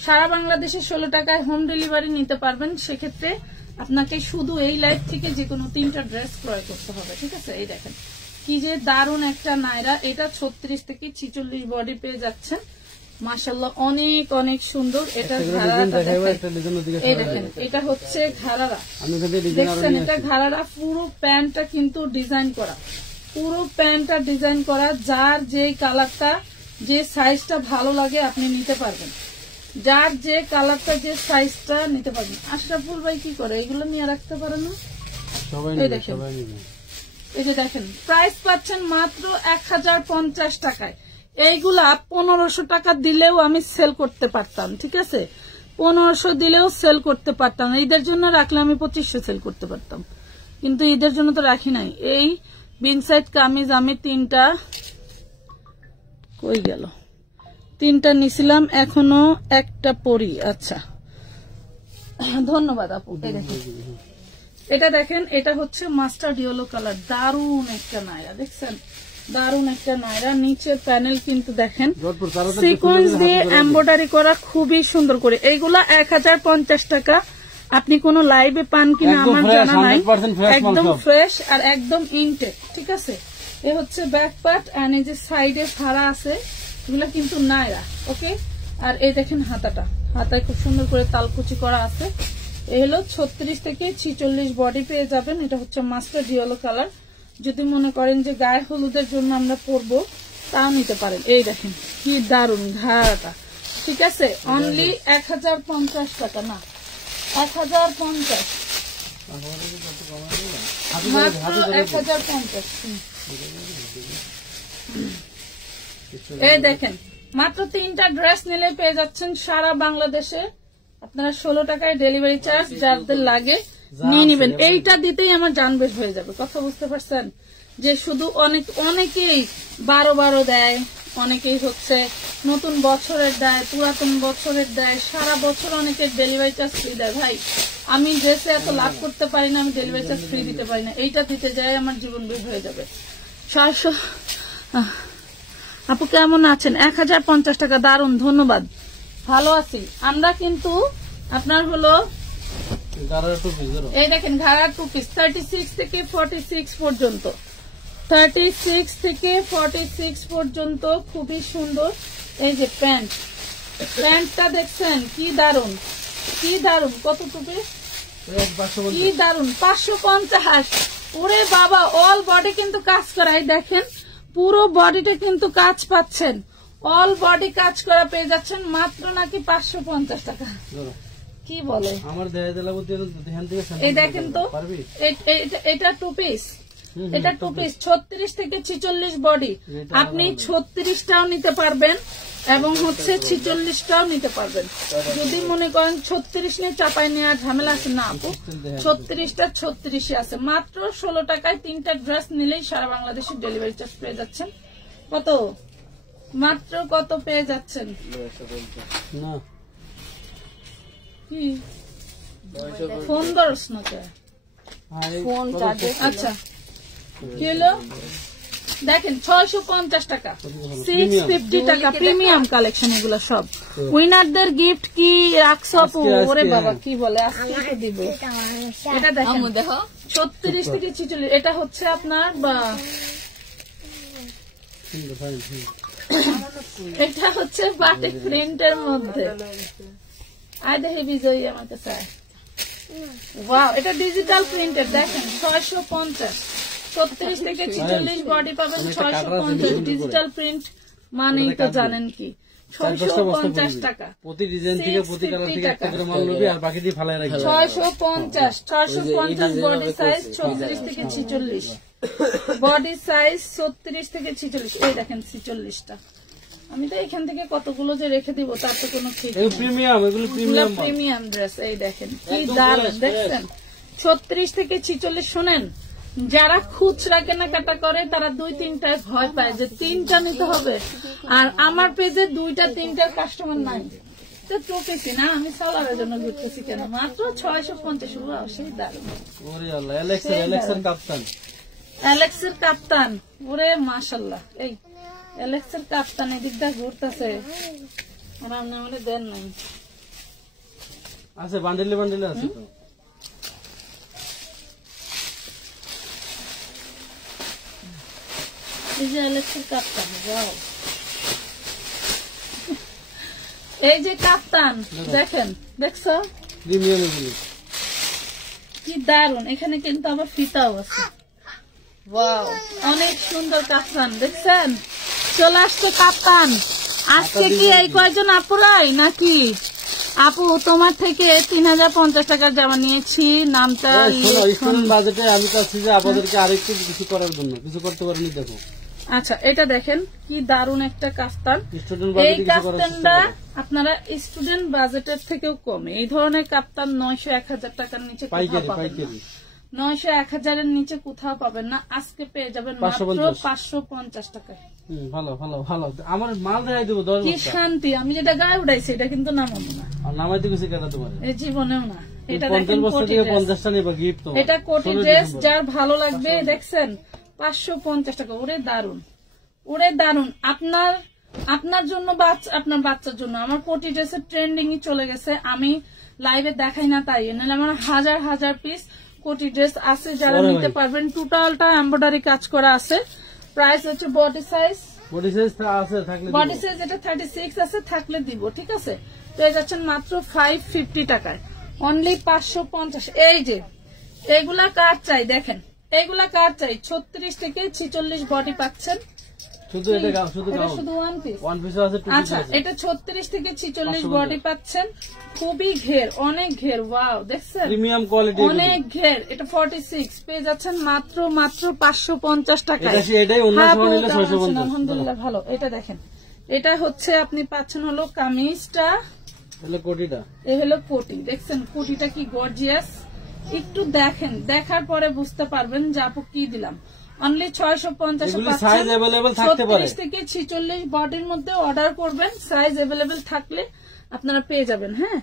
সারা বাংলাদেশে 16 টাকায় হোম ডেলিভারি নিতে পারবেন। সেক্ষেত্রে আপনাকে শুধু এই লাইভ থেকে যে কোনো 3টা ড্রেস ক্রয় করতে হবে, ঠিক আছে? এই দেখেন কি যে দারুণ একটা নায়রা, এটা 36 থেকে 46 বডি পেয়ে যাচ্ছেন। মাশাআল্লাহ অনেক অনেক সুন্দর। এটা ঘাড়াটা এই দেখেন, এটা হচ্ছে ঘাড়ারা, দেখছেন? এটা ঘাড়ারা, পুরো প্যান্টটা কিন্তু ডিজাইন করা, পুরো প্যান্টটা ডিজাইন করা। যার যে কালারটা যে সাইজটা ভালো লাগে আপনি নিতে পারবেন, যার যে কালারটা যে সাইজটা নিতে পারবেন। আশরাফুল ভাই কি করে এগুলো নিয়ে রাখতে পারে না? এই দেখেন, এই যে দেখেন প্রাইস পাচ্ছেন মাত্র 1050 টাকায়। এইগুলা 1500 টাকা দিলেও আমি সেল করতে পারতাম, ঠিক আছে? 1500 দিলেও সেল করতে পারতাম। ঈদের জন্য রাখলে আমি 2500 সেল করতে পারতাম, কিন্তু ঈদের জন্য তো রাখি নাই। এই বিন সাইড কামিজ আমি 3টা কই গেল, 3টা নিছিলাম, এখনো একটা পরি। আচ্ছা ধন্যবাদ আপু। এই দেখেন, এটা দেখেন, এটা হচ্ছে মাস্টার্ড ইয়েলো কালার, দারুন একটা নায়রা, দেখছেন? দারুন একটা নায়রা। নিচের প্যানেল কিন্তু দেখেন সিকোয়েন্স দিয়ে এমব্রয়ডারি করা, খুবই সুন্দর করে। এইগুলা 1050 টাকা। আপনি কোন লাইভে পান কিনা আমার জানা নাই, একদম ফ্রেশ আর একদম ইনটেক, ঠিক আছে? এ হচ্ছে ব্যাক পার্ট, আর এই যে সাইডে ফাড়া আছে এগুলা কিন্তু নায়রা, ওকে? আর এই দেখেন হাতাটা, হাতায় খুব সুন্দর করে তালকুচি করা আছে। এই হলো 36 থেকে 46 বডি পেয়ে যাবেন। এটা হচ্ছে মাস্টার্ড ইয়েলো কালার। যদি মনে করেন যে গায়ে হলুদের জন্য আমরা পরবো তাও নিতে পারেন। এই দেখেন কি দারুন ঘাড়াটা, ঠিক আছে? অনলি 1050 টাকা, না 1050, মাত্র 1050। এই দেখেন মাত্র 3টা ড্রেস নিলে পেয়ে যাচ্ছেন সারা বাংলাদেশে। আপনারা 16 টাকায় ডেলিভারি চার্জ যাদের লাগে নিয়ে নিবেন। এইটা দিতেই আমার জান বের হয়ে যাবে, কথা বুঝতে পারছেন? যে শুধু অনেকেই 12 দেয়, অনেকেই হচ্ছে নতুন বছরের দেয়, পুরাতন বছরের দেয়, সারা বছর অনেকে ডেলিভারি চার্জ ফ্রি দেয়। ভাই আমি ড্রেসে এত লাভ করতে পারি না, আমি ডেলিভারি চার্জ ফ্রি দিতে পারি না। এইটা দিতে যাই আমার জীবন বের হয়ে যাবে। 400 আপু কেমন আছেন? 1050 টাকা, দারুন, ধন্যবাদ। ভালো আছি আমরা। কিন্তু আপনার হলো এই দেখেন ঘাড়ার 2 পিস 36 থেকে 46 পর্যন্ত, 36 থেকে 46 পর্যন্ত, খুবই সুন্দর। এই যে প্যান্টটা দেখছেন কি দারুন, কি দারুন। কত টুপি, কি দারুন, 550। ওরে বাবা, অল বডি কিন্তু কাজ করা। এই দেখেন পুরো বডিটা কিন্তু কাজ পাচ্ছেন, অল বডি কাজ করা পেয়ে যাচ্ছেন মাত্র নাকি 550 টাকা। কি বলে আমার এই দেখেন তো, এটা 2 পিস, এটা 2 পিস 36 থেকে 46 বডি। আপনি 36টাও নিতে পারবেন এবং হচ্ছে 46টাও নিতে পারবেন। যদি মনে করেন 36 নিয়ে চাপাই নেওয়ার ঝামেলা আছে, না আপু 36টা 36 আছে। মাত্র 16 টাকায় 3টা ড্রেস নিলেই সারা বাংলাদেশের ডেলিভারি চার্জ পেয়ে যাচ্ছেন। কত? মাত্র কত পেয়ে যাচ্ছেন? না কি ফোন ধরস না কে? ফোন চার্জে। আচ্ছা কি হলো? দেখেন 650 টাকা, 650 টাকা, প্রিমিয়াম কালেকশন এগুলো সব। উইনারদের গিফট কি রাখছো আপু? ওরে বাবা কি বলে, আজকে তো দিব। এটা দেখেন, দেখো 36 থেকে 46, এটা হচ্ছে আপনার এটা হচ্ছে বাটিক প্রিন্টের মধ্যে। আয় দেখে বিজয়ী আমার কাছে। ওয়াও, এটা ডিজিটাল প্রিন্টের। দেখেন 650, 36 থেকে 46 বডি পাবেন 650। ডিজিটাল প্রিন্ট মানেই তো জানেন কি, 650 টাকা। প্রতি ডিজাইন থেকে প্রতি কালার থেকে একটা করে মাল নেবে আর বাকিটি ফালায় রাখবে। 650 বডি সাইজ 36 থেকে 46, বডি সাইজ 36 থেকে 46। এই দেখেন 46টা। আমি তো এখান থেকে কতগুলো যে রেখে দিব তার তো কোনো ঠিক নেই। Premium dress. এই দেখেন কি দারুণ, দেখছেন 36 থেকে 46। শোনেন, যারা খুচরা কেনাকাটা করে তারা 2-3টায় ভয় পায় যে 3টা নিতে হবে, আর আমার পেজে 2টা 3টার কাস্টমার নাই। তো তো টু পিসি না, আমি সালোয়ারের জন্য ঘুরতেছি কেন, মাত্র 650। ওয়াও, সেই দারুন। ওরে আল্লাহ, এলেক্সের কাপ্তান, অ্যালেক্সের কাপ্তান, ওরে মাশাল্লাহ। এই অ্যালেক্সের কাপ্তান এদিকটা ঘুরতেছে, আর আপনি আমাদের দেন নাই। আছে বান্ডেলে বান্ডেলে আছে তো। এই যে অ্যালেক্সের কাপ্তান, ওয়াও। এই যে কাপ্তান দেখেন, দেখছো প্রিমিয়াম এগুলি কি দারুন। এখানে কিন্তু আবার ফিতাও আছে, ওয়াও, অনেক সুন্দর কাপ্তান দেখছেন। চলে আসছে কাপ্তান। আজকে কি এই কয়জন আপুরাই নাকি? আপু তোমার থেকে 3050 টাকার জামা নিয়েছি, নামটা স্টুডেন্ট বাজেটে আমি চাচ্ছি যে আপনাদেরকে আরেকটু কিছু করার জন্য, কিছু করতে পারেনি দেখো। আচ্ছা, এটা দেখেন কি দারুন একটা কাফতান। স্টুডেন্ট এই বাজেটে কিছু করার কাফতানটা আপনারা স্টুডেন্ট বাজেটের থেকেও কমে, এই ধরনের কাফতান 900-1000 টাকার নিচে কোথাও পাইকারি পাবেন না। পাইকারি 900-1000 এর নিচে কোথাও পাবেন না। আজকে পেয়ে যাবেন মাত্র 550 টাকায়। ভালো ভালো ভালো, আমার মাল দেখাই দেবো 10 কি বস্তা। শান্তি। আমি যেটা গায়ে উঠাইছি এটা কিন্তু নামাবো না, আর নামাইতে গেছি কেটা তোমার এই জীবনেও না। এটা 50 দেখেন বস্তা কোটি থেকে ড্রেস। 50টা নেবা গিফট তোমার। এটা কোটি ড্রেস, যার ভালো লাগবে দেখছেন 550 টাকা। ওরে দারুন, ওরে দারুন। আপনার জন্য, আপনার বাচ্চার জন্য। আমার কোটি ড্রেসের ট্রেন্ডিং চলে গেছে, আমি লাইভে দেখাই না তাই, নাহলে আমার হাজার হাজার পিস কোটি ড্রেস আছে, যারা নিতে পারবেন। টোটালটা এমব্রয়ডারি কাজ করা আছে। প্রাইস হচ্ছে বডি সাইজ আছে থাকলে বডি সাইজ এটা 36 আছে, থাকলে দিব, ঠিক আছে। পেয়ে যাচ্ছেন মাত্র 550 টাকায়, অনলি 550। এই যে এগুলা কার চাই দেখেন, এগুলা কার চাই। 36 থেকে 46 বডি পাচ্ছেন, শুধু এটা শুধু এটা শুধু ওয়ান পিস। ওয়ান পিস আছে, টু পিস আচ্ছা, আছে। এটা 36 থেকে 46 বডি পাচ্ছেন, খুবই ঘের, অনেক ঘের, ওয়াও দেখছেন, প্রিমিয়াম কোয়ালিটি, অনেক ঘের। এটা 46 পেয়ে যাচ্ছেন মাত্র 550 টাকায়। এটাই অন্য সময় নিলে 650। আলহামদুলিল্লাহ ভালো। এটা দেখেন, এটা হচ্ছে আপনি পাচ্ছেন হলো কামিজটা, তাহলে কোটিটা এই হলো কোটি, দেখছেন কোটিটা কি গর্জিয়াস। একটু দেখেন, দেখার পরে বুঝতে পারবেন যে আপু কি দিলাম। অনলি 650 সাইজ अवेलेबल থাকতে পারে। 36 থেকে 46 বডির মধ্যে অর্ডার করবেন, সাইজ अवेलेबल থাকলে আপনারা পেয়ে যাবেন। হ্যাঁ,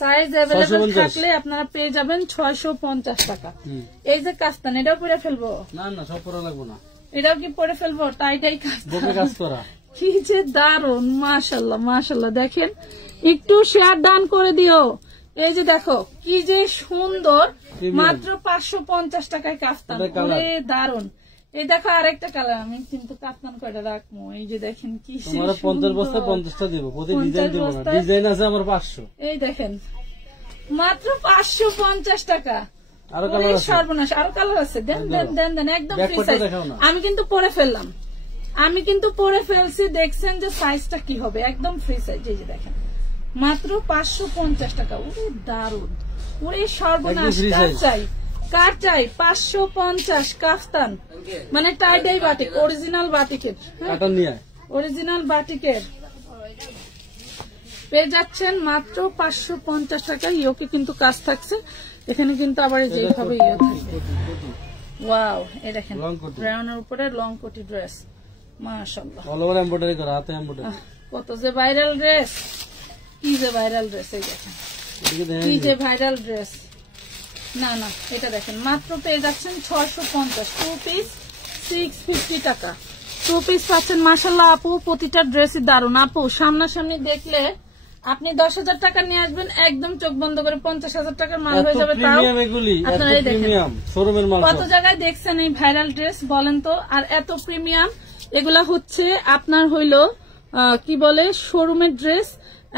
সাইজ अवेलेबल থাকলে আপনারা পেয়ে যাবেন 650 টাকা। এই যে কাস্তান, এটাও পরে ফেলবো না, না সব পরা লাগবে না, এটাও কি পরে ফেলবো, টাইটাই কাস্তান, কাজ করা। কি যে দারুন, মাশাআল্লাহ মাশাআল্লাহ। দেখেন, একটু শেয়ার ডান করে দিও। এই যে দেখো কি যে সুন্দর, মাত্র 550 টাকায় কাফতান, দারুন। এই দেখো আরেকটা কালার, আমি কিন্তু কাফতান কয়টা রাখবো। এই যে দেখেন কি তোমার 50 বস্তা 50টা দেবো, প্রতি ডিজাইন দেবো না, ডিজাইন আছে আমার 500। এই দেখেন মাত্র 550 টাকা। আরো কালার আছে, সর্বনাশ, আরো কালার আছে, দেন দেন দেন দেন, একদম ফ্রি সাইজ। আমি কিন্তু পরে ফেললাম, আমি কিন্তু পরে ফেলছি, দেখছেন যে সাইজটা কি হবে, একদম ফ্রি সাইজ। এই যে দেখেন মাত্র 550 টাকা। ওরে দারুন, ওরে সর্বনাশ। কার চাই 550 কাফতান, মানে টাইডাই বাটিক, অরিজিনাল বাটিকের, অরিজিনাল বাটিকের পেয়ে যাচ্ছেন মাত্র 550 টাকা। ইয়োকে কিন্তু কাজ থাকছে এখানে, কিন্তু আবার যেভাবে ইয়ে থাকবে। ওয়াও, এই দেখেন ব্রাউনের উপরে লং কোটি ড্রেস, মাশাআল্লাহ, অল ওভার এমব্রয়ডারি করা, হাতে এমব্রয়ডারি। কত যে ভাইরাল ড্রেস, কি যে ভাইরাল ড্রেস, এই দেখেন কি যে ভাইরাল ড্রেস। না না, এটা দেখেন মাত্র পেয়ে যাচ্ছেন 650, 2 পিস 650 টাকা। 2 পিস পাচ্ছেন, মাশাআল্লাহ আপু প্রতিটা ড্রেসই দারুন। আপু সামনাসামনি দেখলে আপনি 10,000 টাকা নিয়ে আসবেন, একদম চোখ বন্ধ করে 50,000 টাকার মাল হয়ে যাবে। তাও আপনারা এই দেখেন কত জায়গায় দেখছেন এই ভাইরাল ড্রেস, বলেন তো। আর এত প্রিমিয়াম, এগুলা হচ্ছে আপনার হইলো কি বলে শোরুমের ড্রেস,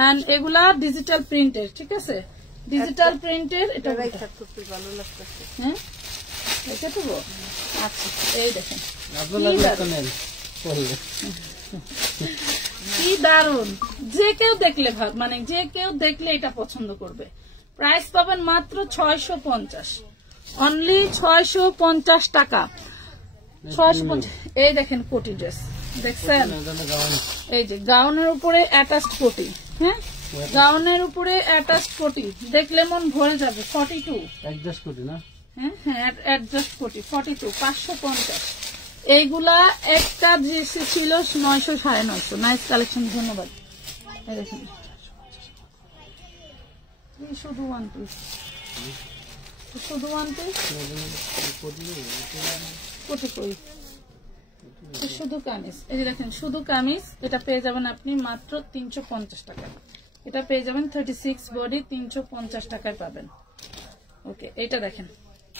এন্ড এগুলা ডিজিটাল প্রিন্টের, ঠিক আছে, ডিজিটাল প্রিন্টের। এটা ভালো লাগতেছে, হ্যাঁ এটা তো। আচ্ছা, এই দেখেন কি দারুন, যে কেউ দেখলে মানে যে কেউ দেখলে এটা পছন্দ করবে। প্রাইস পাবেন মাত্র 650, অনলি 650 টাকা, 650। এই দেখেন কোটি ড্রেস দেখছেন, এই যে গাউনের উপরে অ্যাটাচড কোটি, হ্যাঁ গাউনের উপরে অ্যাটাচড কোটি, দেখলে মন ভরে যাবে। 42 অ্যাডজাস্ট কোটি না, হ্যাঁ হ্যাঁ অ্যাডজাস্ট কোটি 42, 550। এইগুলা একটা ড্রেস ছিল 900 950। নাইস কালেকশন, ধন্যবাদ। এই দেখেন শুধু ওয়ান পিস, শুধু ওয়ান পিস, কোটি কই শুধু কামিজ। এই যে দেখেন শুধু কামিজ, এটা পেয়ে যাবেন আপনি মাত্র 350 টাকা। এটা পেয়ে যাবেন 36 বডি 350 টাকায় পাবেন। ওকে, এটা দেখেন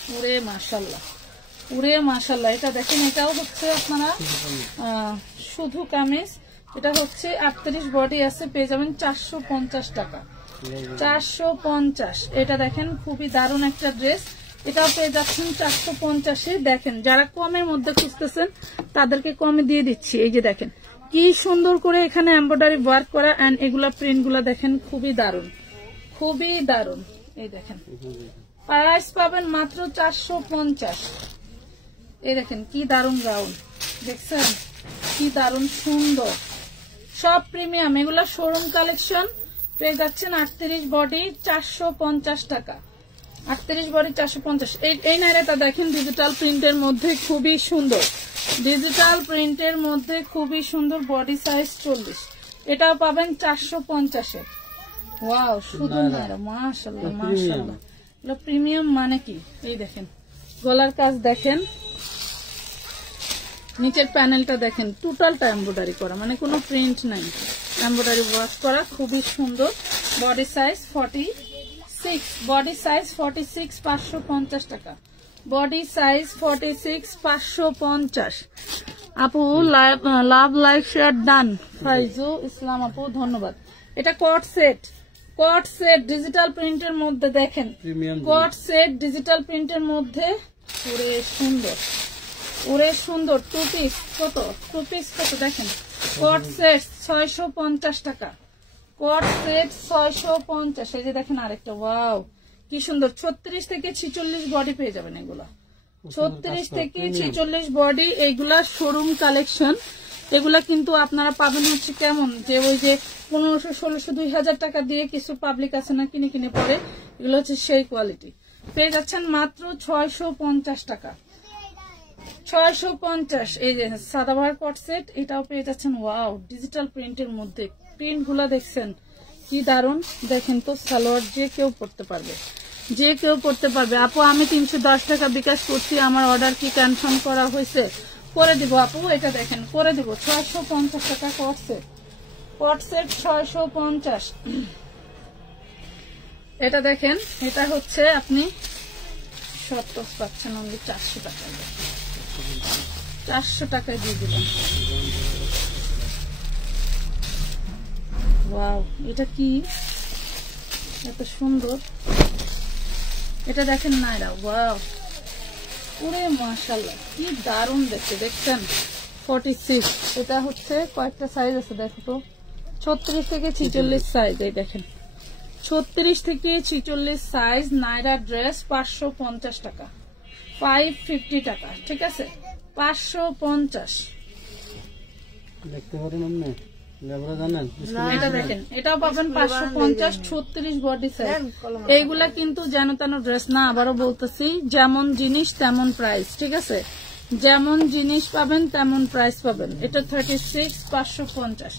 পুরে মাশাআল্লাহ, পুরে মাশাআল্লাহ। এটা দেখেন এটাও হচ্ছে আপনারা শুধু কামিজ, এটা হচ্ছে 38 বডি আছে, পেয়ে যাবেন 450 টাকা, 450। এটা দেখেন খুবই দারুণ একটা ড্রেস, এটাও পেয়ে যাচ্ছেন 450-এ। দেখেন যারা কমের মধ্যে খুঁজতেছেন তাদেরকে কমে দিয়ে দিচ্ছি। এই যে দেখেন কি সুন্দর করে এখানে এমব্রয়ডারি ওয়ার্ক করা, এন্ড এগুলা প্রিন্ট গুলা দেখেন খুবই দারুণ, খুবই দারুণ। এই দেখেন প্রাইস পাবেন মাত্র 450। এই দেখেন কি দারুণ গাউন, দেখছেন কি দারুণ সুন্দর, সব প্রিমিয়াম। এগুলা শোরুম কালেকশন, পেয়ে যাচ্ছেন 38 বডি 450 টাকা, 38 বডি 450। এই নাইরাটা দেখেন ডিজিটাল প্রিন্টের মধ্যে খুবই সুন্দর, ডিজিটাল প্রিন্টের মধ্যে খুবই সুন্দর, বডি সাইজ 40, এটাও পাবেন 450-এ। ওয়াও, শুধু নাইরা, মাশাআল্লাহ মাশাআল্লাহ, এটা প্রিমিয়াম মানে কি। এই দেখেন গলার কাজ দেখেন, নিচের প্যানেলটা দেখেন, টোটালটা এমব্রয়ডারি করা, মানে কোনো প্রিন্ট নাই, এমব্রয়ডারি ওয়ার্ক করা, খুবই সুন্দর। বডি সাইজ 46, বডি সাইজ 46, 550 টাকা, বডি সাইজ 46, 550। আপু লাভ লাইক শেয়ার ডান। ফাইজু ইসলাম আপু ধন্যবাদ। এটা কট সেট, কট সেট ডিজিটাল প্রিন্টের মধ্যে দেখেন, কট সেট ডিজিটাল প্রিন্টের মধ্যে পুরে সুন্দর, পুরে সুন্দর। টু পিস কত, টু পিস কত দেখেন, কট সেট 650 টাকা, কট সেট 650। এই যে দেখেন আরেকটা, ওয়াও কি সুন্দর, 36 থেকে 46 বডি পেয়ে যাবেন এগুলা, 36 থেকে 46 বডি। এইগুলা শোরুম কালেকশন, এগুলা কিন্তু আপনারা পাবেন হচ্ছে কেমন, যে ওই যে 1500, 1600, 2000 টাকা দিয়ে কিছু পাবলিক আছে না কিনে কিনে পরে, এগুলো হচ্ছে সেই কোয়ালিটি। পেয়ে যাচ্ছেন মাত্র 650 টাকা, 650। এই যে সাদাবাহার কট সেট, এটাও পেয়ে যাচ্ছেন। ওয়াও, ডিজিটাল প্রিন্টের মধ্যে, প্রিন্ট গুলা দেখছেন কি দারুন, দেখেন তো সালোয়ার যে কেউ পড়তে পারবে, যে কেউ পড়তে পারবে। আপু আমি 310 টাকা বিকাশ করছি, আমার অর্ডার কি কনফার্ম করা হয়েছে? করে দিব আপু, এটা দেখেন করে দিব, 650 টাকা কট সেট, কট সেট 650। এটা দেখেন, এটা হচ্ছে আপনি শর্ট টপ পাচ্ছেন অনলি 400 টাকায়, 400 টাকায় দিয়ে দিবেন। ওয়াও, এটা কি এত সুন্দর, এটা দেখেন নাইরা, ওয়াও পুরে মাশাআল্লাহ কি দারুণ দেখতে, দেখছেন 46। এটা হচ্ছে কয়েকটা সাইজ আছে দেখো তো, 36 থেকে 46 সাইজ। এই দেখেন 36 থেকে 46 সাইজ নাইরা ড্রেস 550 টাকা, 550 টাকা, ঠিক আছে 550 দেখতে পারেন আপনি, জানেন এটা দেখেন, এটাও পাবেন 550, 36 বডি সাইজ। এইগুলা কিন্তু যেন তেন ড্রেস না, আবারও বলতেছি, যেমন জিনিস তেমন প্রাইস, ঠিক আছে, যেমন জিনিস পাবেন তেমন প্রাইস পাবেন। এটা 36, 550।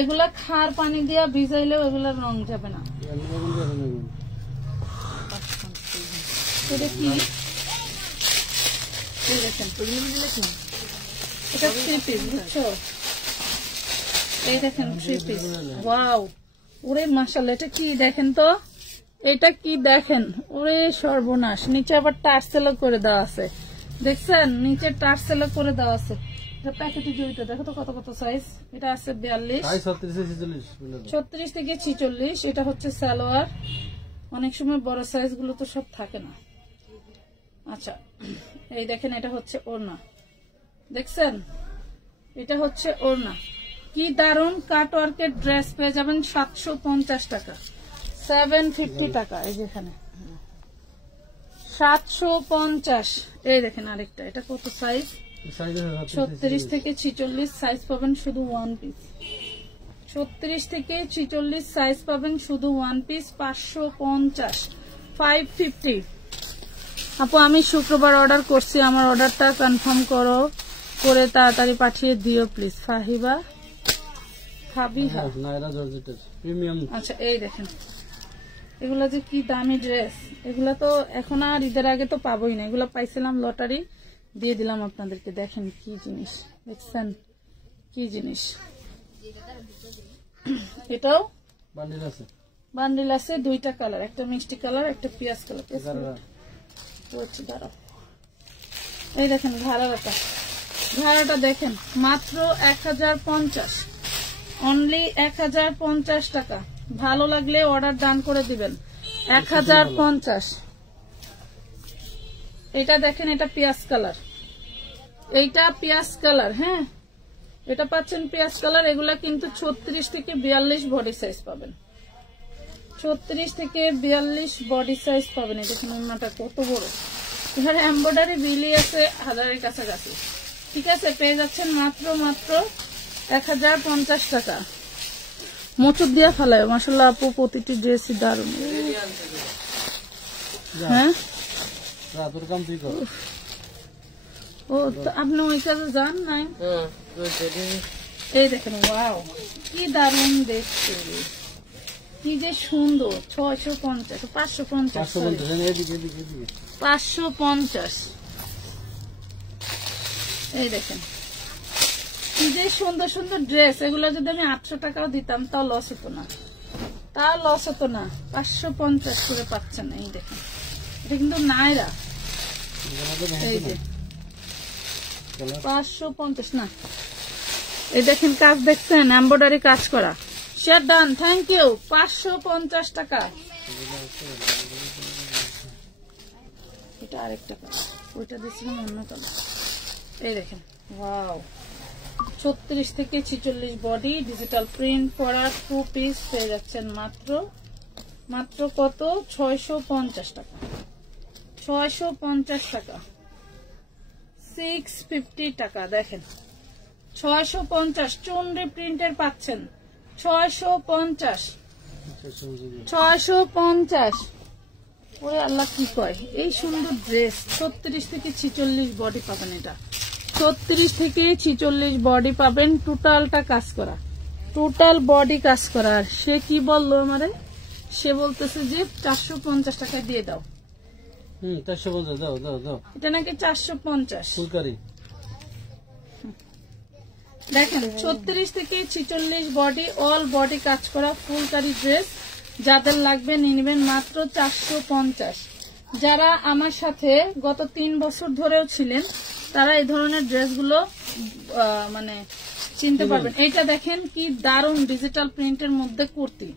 এগুলা খার পানি দিয়া ভিজাইলেও এগুলার রং যাবে না। এটা কি, দেখেন এটা 3 পিস, বুঝছো, এই দেখেন 3 পিস। ওয়াও, ওরে মাশাআল্লাহ, এটা কি দেখেন তো, এটা কি দেখেন, ওরে সর্বনাশ, নিচে আবার টার্সেলও করে দেওয়া আছে, দেখছেন নিচে টার্সেলও করে দেওয়া আছে। এটা প্যাকেটে জড়িত, দেখো তো কত কত সাইজ। এটা আছে 42, 36 থেকে 46। এটা হচ্ছে সালোয়ার, অনেক সময় বড় সাইজ গুলো তো সব থাকে না। আচ্ছা, এই দেখেন এটা হচ্ছে ওড়না, দেখছেন এটা হচ্ছে ওড়না, কি দারুন কাটওয়ার্কের ড্রেস পেয়ে যাবেন 750 টাকা, 750 টাকা। এই যেখানে 750। এই দেখেন আরেকটা, এটা কত সাইজ, 36 থেকে 46 সাইজ পাবেন শুধু ওয়ান পিস, 36 থেকে 46 সাইজ পাবেন শুধু ওয়ান পিস, 550, 550। আপু আমি শুক্রবার অর্ডার করছি, আমার অর্ডারটা কনফার্ম করো, করে তাড়াতাড়ি পাঠিয়ে দিও প্লিজ। ফাহিবা আচ্ছা, এই দেখেন, এগুলা যে কি দামি ড্রেস, এগুলা তো এখন আর ঈদের আগে তো পাবোই না, এগুলা পাইছিলাম লটারি, দিয়ে দিলাম আপনাদেরকে। দেখেন কি জিনিস, দেখছেন কি জিনিস। এটাও বান্ডিল আছে, দুইটা কালার, একটা মিষ্টি কালার, একটা পিয়াজ কালার। দাঁড়াও, এই দেখেন ঘাড়াটা দেখেন, মাত্র 1050, অনলি 1050 টাকা। ভালো লাগলে অর্ডার ডান করে দিবেন। 1050। এটা দেখেন, এটা পিয়াজ কালার, এইটা পিয়াজ কালার। হ্যাঁ, এটা পাচ্ছেন পিয়াজ কালার। এগুলা কিন্তু 36 থেকে 42 বডি সাইজ পাবেন, 36 থেকে 42 বডি সাইজ পাবেন। এই দেখুন ওন্নাটা কত বড়, এখানে এমব্রয়ডারি বিলি আছে 1000-এর কাছাকাছি। ঠিক আছে, পেয়ে যাচ্ছেন মাত্র 1050 টাকা। মোচুর দিয়া ফেলায় মাশাআল্লাহ আপু, প্রতিটি ড্রেসই দারুণ। হ্যাঁ, ও তো আপনি ওই কাজে যান নাই। এই দেখেন, ওয়াও কি দারুণ দেখতে, কি যে সুন্দর। 650, 550। এই দেখেন কি যে সুন্দর সুন্দর ড্রেস। এগুলো যদি আমি 800 টাকাও দিতাম তাও লস হতো না, 550 করে পাচ্ছেন। এই দেখেন, এটা কিন্তু নাইরা, এই যে 550 না। এই দেখেন কাজ দেখছেন, এমব্রয়ডারি কাজ করা। Share done, thank you. 550 টাকা। এটা আরেকটা কালার, ওইটা দিচ্ছিলাম অন্য কালার। এই দেখেন, ওয়াও, 36 থেকে 46 বডি, ডিজিটাল প্রিন্ট করা 2 পিস পেয়ে যাচ্ছেন মাত্র কত? 650 টাকা। 650 টাকা, 650 টাকা। দেখেন 650, চুনরি প্রিন্টের পাচ্ছেন 650। ওরে আল্লাহ কি কয়, এই সুন্দর ড্রেস। 36 থেকে 46 বডি পাবেন, এটা 36 থেকে 46 বডি পাবেন। টোটালটা কাজ করা, টোটাল বডি কাজ করা। আর সে কি বললো আমারে, সে বলতেছে যে 450 টাকা দিয়ে দাও। 450 দাও দাও দাও, এটা নাকি 450 ফুলকারি। দেখেন 36 থেকে 46 বডি, অল বডি কাজ করা ফুলকারি ড্রেস। যাদের লাগবে নিয়ে নেবেন মাত্র 450। যারা আমার সাথে গত 3 বছর ধরেও ছিলেন তারা এই ধরনের ড্রেসগুলো মানে চিনতে পারবেন। এইটা দেখেন কি দারুণ, ডিজিটাল প্রিন্টের মধ্যে কুর্তি,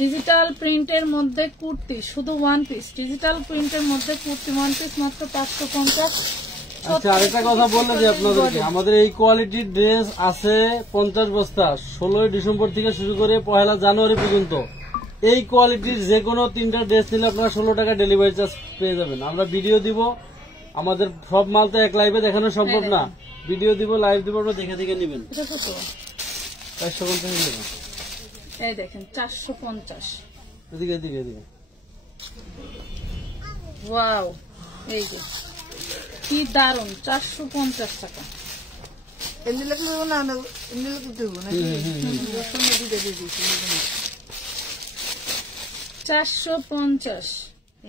ডিজিটাল প্রিন্টের মধ্যে কুর্তি, শুধু 1 পিস ডিজিটাল প্রিন্টের মধ্যে কুর্তি 1 পিস মাত্র 550। আচ্ছা, আরেকটা কথা বললে যে আপনাদেরকে, আমাদের এই কোয়ালিটির ড্রেস আছে 50 বস্তা। 16 ডিসেম্বর থেকে শুরু করে 1 জানুয়ারি পর্যন্ত এই কোয়ালিটির যে কোনো 3টা ড্রেস নিলে আপনারা 16 টাকা ডেলিভারি চার্জ পেয়ে যাবেন। আমরা ভিডিও দিব, আমাদের সব মাল তো এক লাইভে দেখানো সম্ভব না, ভিডিও দিব, লাইভ দিব, আপনারা দেখে দেখে নেবেন। 450 নেবেন। এই দেখেন 450। এদিকে এদিকে এদিকে, ওয়াও, এই যে কি দারুন, 450 টাকা। 450,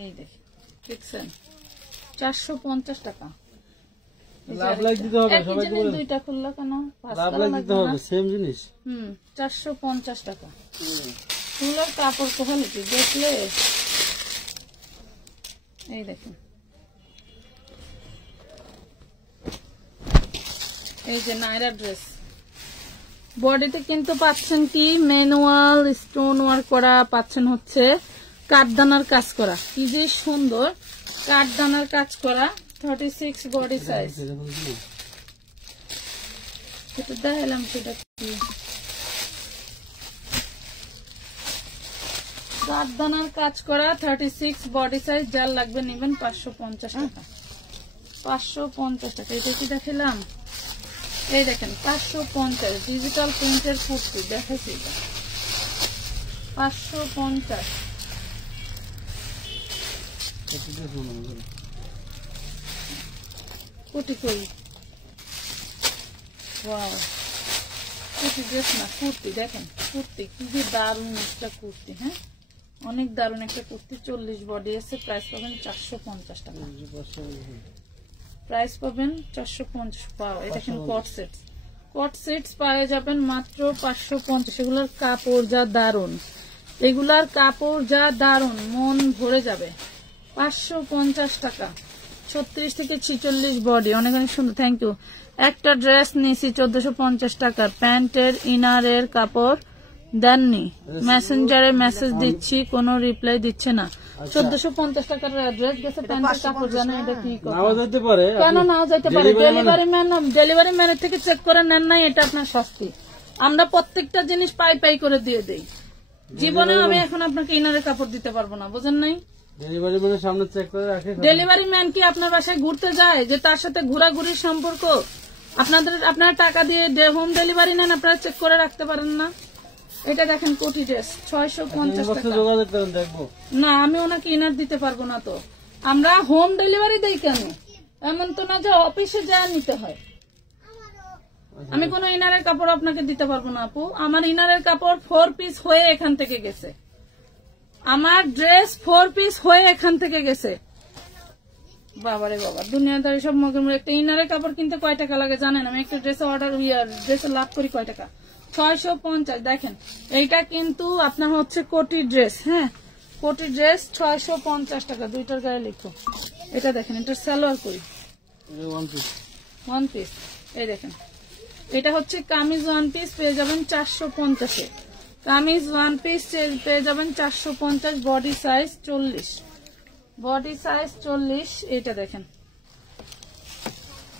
এই দেখেন, দেখছেন 450 টাকা। লাভ লাইক দিতে হবে, সবাইকে বলেন। দুইটা খুললো কেন? লাভ লাইক দিতে হবে, সেম জিনিস। 450 টাকা। ফুলের কাপড় কোয়ালিটি দেখলে, এই দেখেন, এই যে নায়রা ড্রেস। বডিতে কিন্তু পাচ্ছেন কি ম্যানুয়াল স্টোন ওয়ার্ক করা, পাচ্ছেন হচ্ছে কাঠদানার কাজ করা, কি যে সুন্দর কাঠদানার কাজ করা। 36 বডি সাইজ। এটা দেখালাম, সেটা কি কাঠদানার কাজ করা 36 বডি সাইজ। যার লাগবে নেবেন 550 টাকা। 550 টাকা। এটা কি দেখালাম, এই দেখেন 550 ডিজিটাল প্রিন্টের কুর্তি দেখাচ্ছি, 550। কুর্তি কই, ওয়াও, কুর্তি ড্রেস না, কুর্তি দেখেন, কুর্তি কি যে দারুণ একটা কুর্তি। হ্যাঁ, অনেক দারুণ একটা কুর্তি, 40 বডি আছে, প্রাইস পাবেন 450 টাকা। প্রাইস পাবেন 450। পাও এটা কিন্তু কট সেটস পাওয়া যাবেন মাত্র 550। এগুলোর কাপড় যা দারুণ, এগুলার কাপড় যা দারুণ, মন ভরে যাবে। 550 টাকা, 36 থেকে 46 বডি, অনেক অনেক সুন্দর। Thank you. একটা ড্রেস নিয়েছি 1450 টাকার, প্যান্টের ইনারের কাপড় দেননি, মেসেঞ্জারে মেসেজ দিচ্ছি, কোনো রিপ্লাই দিচ্ছে না। 1450 টাকার ড্রেস গেছে, প্যান্টের কাপড় জানেন এটা কি কথা? কেন নাও যাইতে পারে? ডেলিভারি ম্যানের থেকে চেক করে নেন নাই, এটা আপনার শাস্তি। আমরা প্রত্যেকটা জিনিস পাই করে দিয়ে দেই। জীবনে আমি এখন আপনাকে ইনারের কাপড় দিতে পারবো না, বুঝেন নাই? ডেলিভারি ম্যানের সামনে চেক করে রাখে। ডেলিভারি ম্যান কি আপনার বাসায় ঘুরতে যায় যে তার সাথে ঘোরাঘুরির সম্পর্ক? আপনারা টাকা দিয়ে হোম ডেলিভারি নেন, আপনারা চেক করে রাখতে পারেন না? এটা দেখেন কোটি ড্রেস 650 টাকা। যোগাযোগ করেন দেখবো। না, আমি ওনাকে ইনার দিতে পারবো না। তো আমরা হোম ডেলিভারি দেই কেন? এমন তো না যে অফিসে যা নিতে হয়। আমি কোনো ইনারের কাপড় আপনাকে দিতে পারবো না আপু। আমার ইনারের কাপড় 4 পিস হয়ে এখান থেকে গেছে, আমার ড্রেস 4 পিস হয়ে এখান থেকে গেছে। বাবারে বাবা, দুনিয়াদারি সব মগের মধ্যে। একটা ইনারের কাপড় কিনতে কয় টাকা লাগে জানেন? আমি একটা ড্রেসে ড্রেসে লাভ করি কয় টাকা? 650। দেখেন এইটা কিন্তু আপনার হচ্ছে কোটি ড্রেস। হ্যাঁ, কোটি ড্রেস 650 টাকা। দুইটার গায়ে লিখো। এটা দেখেন, এটা সালোয়ার করি, ওয়ান পিস। এই দেখেন, এটা হচ্ছে কামিজ ওয়ান পিস, পেয়ে যাবেন 450-এ। কামিজ ওয়ান পিস পেয়ে যাবেন 450, বডি সাইজ 40, বডি সাইজ 40। এটা দেখেন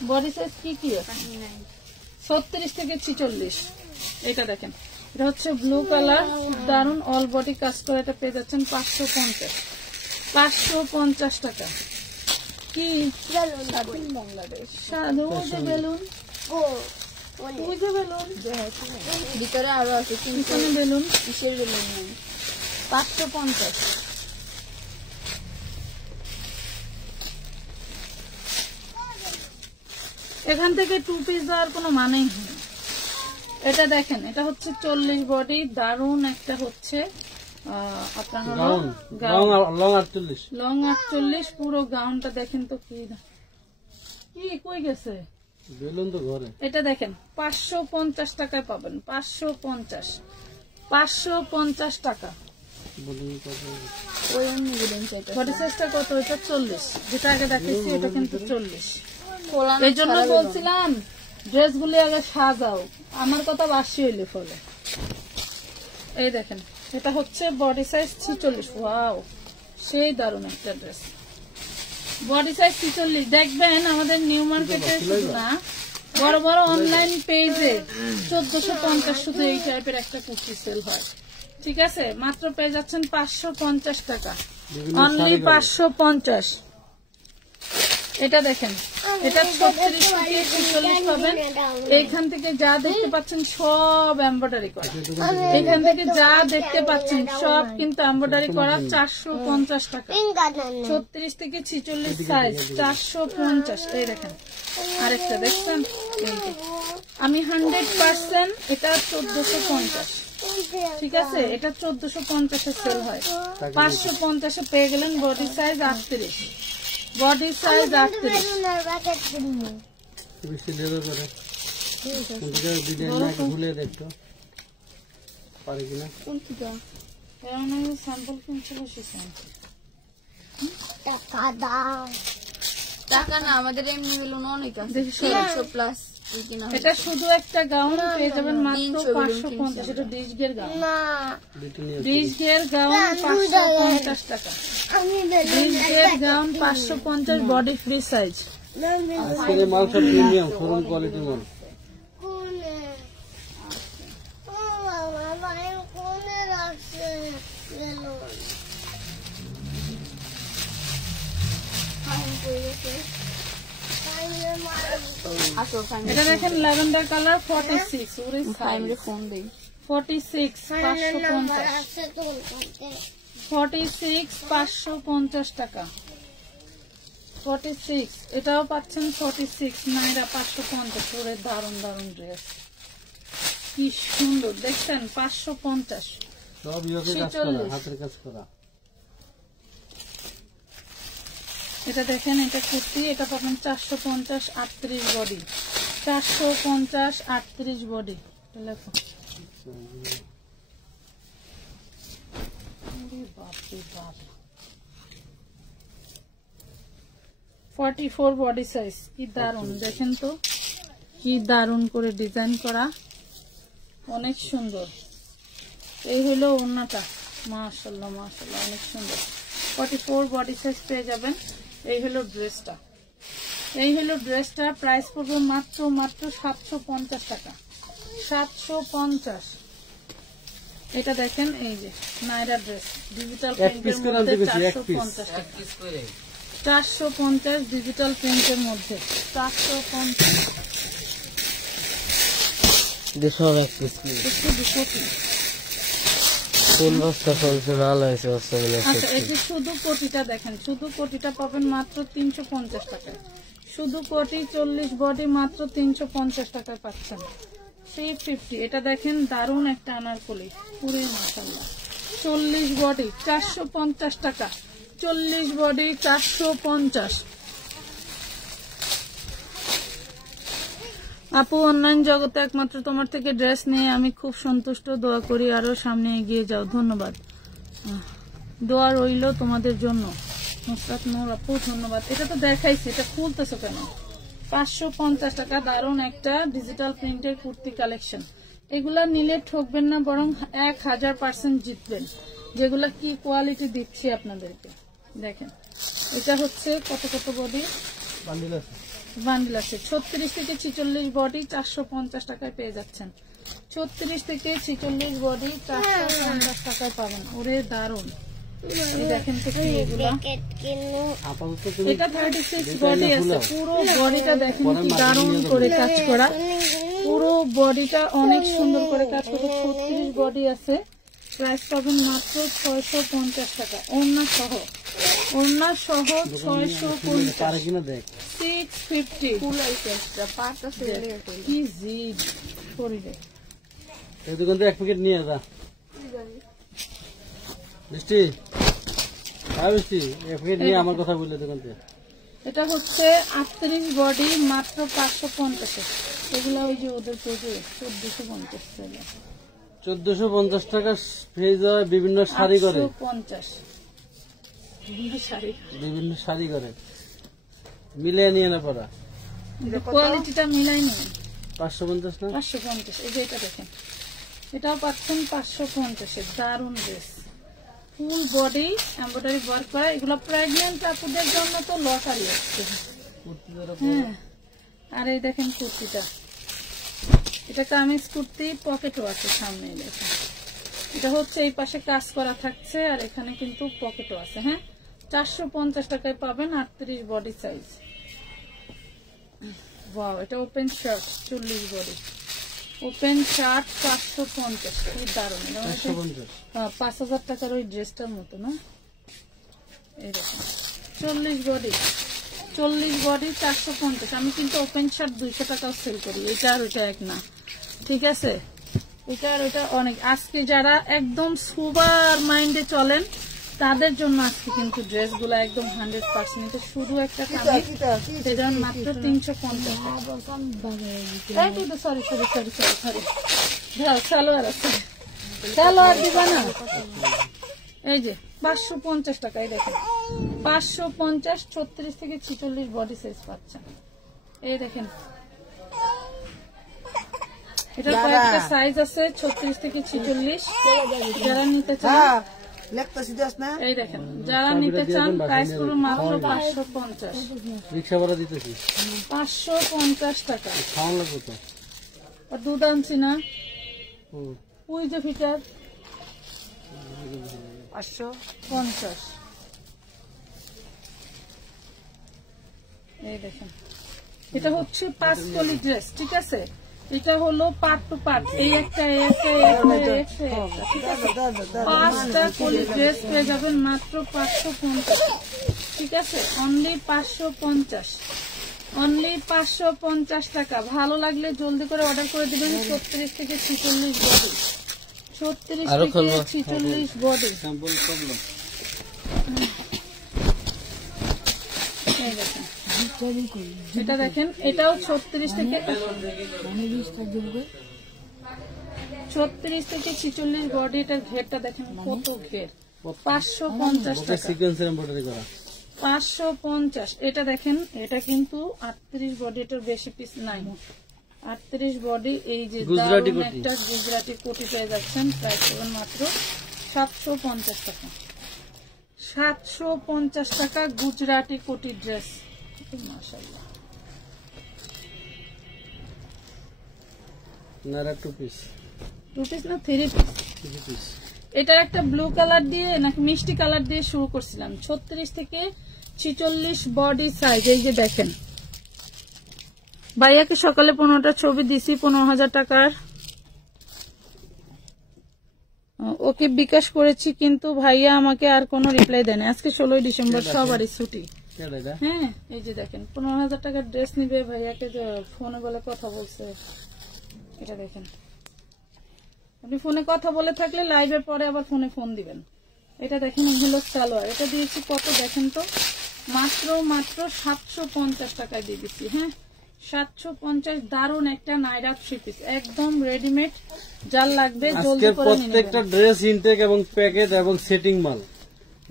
বডি সাইজ কি আছে, 36 থেকে 46। এটা দেখেন, এটা হচ্ছে ব্লু কালার, দারুন অল বডি কাজ করে। এটা পেয়ে যাচ্ছেন 550 টাকা। কি বাংলাদেশ সাধু বেলুন, ভিতরে আরো আছে, পিছনে বেলুন, কিসের বেলুন নেই। 550। এখান থেকে 2 পিস দেওয়ার কোনো মানেই হয় না। এটা দেখেন, এটা হচ্ছে 40 বডি, দারুন একটা হচ্ছে আপনার লং 48 পুরো গাউনটা দেখেন তো। কি কই গেছে বেলুন তো ঘরে। এটা দেখেন 550 টাকায় পাবেন, 550 টাকা। বডি সাইজটা কত? এটা 40, যেটা আগে দেখেছি এটা কিন্তু 40। এই জন্য বলছিলাম ড্রেসগুলি আগে সাজাও, আমার কথা বাসি হইলে ফলে। এই দেখেন, এটা হচ্ছে বডি সাইজ 46। ওয়াও, সেই দারুণ একটা ড্রেস, বডি সাইজ 46। দেখবেন আমাদের নিউ মার্কেটে শুধু না, বড় বড় অনলাইন পেজে 1450 শুধু এই টাইপের একটা কুর্তি সেল হয়। ঠিক আছে, মাত্র পেয়ে যাচ্ছেন 550 টাকা, অনলি 550। এটা দেখেন, এটা 36 থেকে 46 পাবেন। এইখান থেকে যা দেখতে পাচ্ছেন সব এমব্রয়ডারি করা, এখান থেকে যা দেখতে পাচ্ছেন সব কিন্তু এমব্রয়ডারি করা। 450 টাকা, 36 থেকে 46 সাইজ, 450। এই দেখেন আরেকটা দেখছেন, আমি 100% এটা 1450। ঠিক আছে, এটা 1450-এ সেল হয়, 550-এ পেয়ে গেলেন। Body size 38, body size 38। টাকা না, আমাদের এমনি বেলুন অনেক আছে, 100 প্লাস। এটা শুধু একটা গাউন পেয়ে যাবেন মাত্র 550। এটা ডিশগের গাউন, ডিশগের গাউন 550 টাকা। ডিশগের গাউন 550, বডি ফ্রি সাইজ। আজকের এই মাল সব প্রিমিয়াম শোরুম কোয়ালিটির মাল। এটা দেখেন ল্যাভেন্ডার কালার 46, ওরে টাইমে ফোন দেই। 46 550, 46 550 টাকা। 46 এটাও পাচ্ছেন 46 নাইরা 550। ওরে দারুন দারুন ড্রেস, কি সুন্দর দেখছেন। 550 সব ইয়োকে কাজ করা, হাতের কাজ করা। এটা দেখেন, এটা কুর্তি, এটা পাবেন 450 38 বডি, 450 38 বডি। লেখো বাপরে বাপ, 44 বডি সাইজ। কি দারুন, দেখেন তো কি দারুন করে ডিজাইন করা, অনেক সুন্দর। এই হলো ওড়নাটা, মাশাআল্লাহ মাশাআল্লাহ অনেক সুন্দর। 44 বডি সাইজ পেয়ে যাবেন। এই হলো ড্রেসটা, এই হলো ড্রেসটা। প্রাইস পড়বে মাত্র 750 টাকা, 750। এটা দেখেন, এই যে নাইরা ড্রেস, ডিজিটাল প্রিন্টের মধ্যে 450 টাকা, 450 ডিজিটাল প্রিন্টের মধ্যে 450। আচ্ছা, এই যে শুধু কোটিটা দেখেন, শুধু কোটিটা পাবেন মাত্র 350 টাকায়। শুধু কোটি 40 বডি মাত্র 350 টাকায় পাচ্ছেন, 350। এটা দেখেন, দারুন একটা আনারকলি, পুরো মাশাআল্লাহ। 40 বডি 450 টাকা, 40 বডি 450। আপু, অনলাইন জগতে একমাত্র তোমার থেকে ড্রেস নিয়ে আমি খুব সন্তুষ্ট। দোয়া করি আরো সামনে এগিয়ে যাও। ধন্যবাদ, দোয়া রইল তোমাদের জন্য। নুসরাত নূর আপু ধন্যবাদ। এটা তো দেখাইছি, এটা খুলতেছো কেন? 550 টাকা, দারুন একটা ডিজিটাল প্রিন্টের কুর্তি কালেকশন। এগুলা নিলে ঠকবেন না, বরং 1000% জিতবেন। যেগুলা কি কোয়ালিটি দিচ্ছি আপনাদেরকে দেখেন। এটা হচ্ছে কত কত বডি বান্ডিল আছে, 36 থেকে 46 বডি 450 টাকায় পেয়ে যাচ্ছেন। 36 থেকে 46 বডি 450 টাকায় পাবেন। ওরে দারুন, দেখেন তো কি এগুলা। এটা 36 বডি আছে, পুরো বডিটা দেখেন কি দারুন করে কাজ করা, পুরো বডিটা অনেক সুন্দর করে কাজ করে। 36 বডি আছে, প্রাইস পাবেন মাত্র 650 টাকা। ওড়না সহ, ওড়না সহ 650, 650। কি জিদ করি রে, এই দোকান থেকে এক প্যাকেট নিয়ে যা মিষ্টি, হ্যাঁ মিষ্টি, এক প্যাকেট নিয়ে আমার কথা বললে দোকান থেকে। এটা হচ্ছে 38 বডি মাত্র 550। এগুলা ওই যে ওদের পেজে 1450 1450 টাকা পেয়ে যায়। বিভিন্ন শাড়ি করে, 50 বিভিন্ন শাড়ি করে, মিলিয়ে নিয়ে না পড়া, কোয়ালিটিটা মিলাই নিন। 550 না 550। এই যে এটা দেখেন, এটাও পাচ্ছেন 550-এর। দারুন dress, full body embroidery work করা। এগুলো প্রেগন্যান্ট আপুদের জন্য তো লটারি আসছে। হ্যাঁ, আর এই দেখেন কুর্তিটা, এটা কামিজ কুর্তি, পকেটও আছে সামনে। দেখেন, এটা হচ্ছে এই পাশে কাজ করা থাকছে, আর এখানে কিন্তু পকেটও আছে। হ্যাঁ, 450 টাকায় পাবেন, 38 বডি সাইজ। ওয়াও, এটা open shirt, 40 body open shirt 450। কি দারুন, 5000 টাকার ওই ড্রেসটার মতো না? এইরকম 40 বডি, 40 বডি 450। আমি কিন্তু ওপেন শার্ট 200 টাকাও সেল করি। এটা আর ওইটা এক না, ঠিক আছে? এটা আর ওইটা অনেক। আজকে যারা একদম সুপার মাইন্ডে চলেন তাদের জন্য আজকে কিন্তু ড্রেসগুলো একদম 100%। এটা শুধু একটা কামিজ, সেটা মাত্র 350 টাকা। Sorry sorry sorry sorry sorry, salwar আছে, সালোয়ার দিবা না? এই যে 550 টাকা। এই দেখেন 550, 36 থেকে 46 বডি সাইজ পাচ্ছেন। এই দেখেন, এটা কয়েকটা সাইজ আছে, 36 থেকে 46। যারা নিতে চান, এই দেখেন, যারা নিতে চান প্রাইস পুরো মাত্র 550। রিক্সা ভাড়া দিতেছি 550 টাকা। খাওয়ান লাগবে তো। আর দুধ আনছি না, ওই যে ফিটার 550। এই দেখেন, এটা হচ্ছে 5 কলি ড্রেস, ঠিক আছে? এটা হলো পার্ট টু পার্ট, এই একটা, এই একটা, এই একটা, ঠিক আছে? 5টা কলি ড্রেস পেয়ে যাবেন মাত্র 550, ঠিক আছে? অনলি 550, অনলি 550 টাকা। ভালো লাগলে জলদি করে অর্ডার করে দিবেন। 36 থেকে 46 বডি, 36 থেকে 46 বডি। এটা দেখেন, এটাও 36 থেকে 46 বডি। এটার ঘেরটা দেখেন কত ঘের, 550 টাকা। সিকোয়েন্সের এমব্রয়ডারি করা 550। এটা দেখেন, এটা কিন্তু 38 বডি, এটার বেশি পিস নাই। 38 বডি। এই যে গুজরাটি দারুণ কোটি। একটা গুজরাটি কোটি পেয়ে যাচ্ছেন, প্রাইস পাবেন মাত্র 750 টাকা। 750 টাকা গুজরাটি কোটি ড্রেস, মাশাআল্লাহ। নারা 2 পিস 2 পিস না 3 পিস। 3 পিস। এটার একটা ব্লু কালার দিয়ে নাকি মিষ্টি কালার দিয়ে শুরু করছিলাম। 36 থেকে 46 বডি সাইজ। এই যে দেখেন, ভাইয়াকে সকালে 15টা ছবি দিছি 15,000 টাকার। ওকে বিকাশ করেছি, কিন্তু ভাইয়া আমাকে আর কোনো রিপ্লাই দেয়নি। আজকে 16 ডিসেম্বর, সবারই ছুটি। হ্যাঁ, এই যে দেখেন 15,000 টাকার ড্রেস নিবে, ভাইয়াকে যে ফোনে বলে কথা বলছে। এটা দেখেন, আপনি ফোনে কথা বলে থাকলে লাইভের পরে আবার ফোনে ফোন দিবেন। এটা দেখেন, এগুলো সালোয়ার। এটা দিয়েছি কত দেখেন তো, মাত্র 750 টাকায় দিয়ে দিচ্ছি। হ্যাঁ, 750। দারুন একটা নাইরা 3 পিস, একদম রেডিমেড। যার লাগবে জলদি করে নিয়ে প্রত্যেকটা ড্রেস ইনটেক এবং প্যাকেট এবং সেটিং মাল,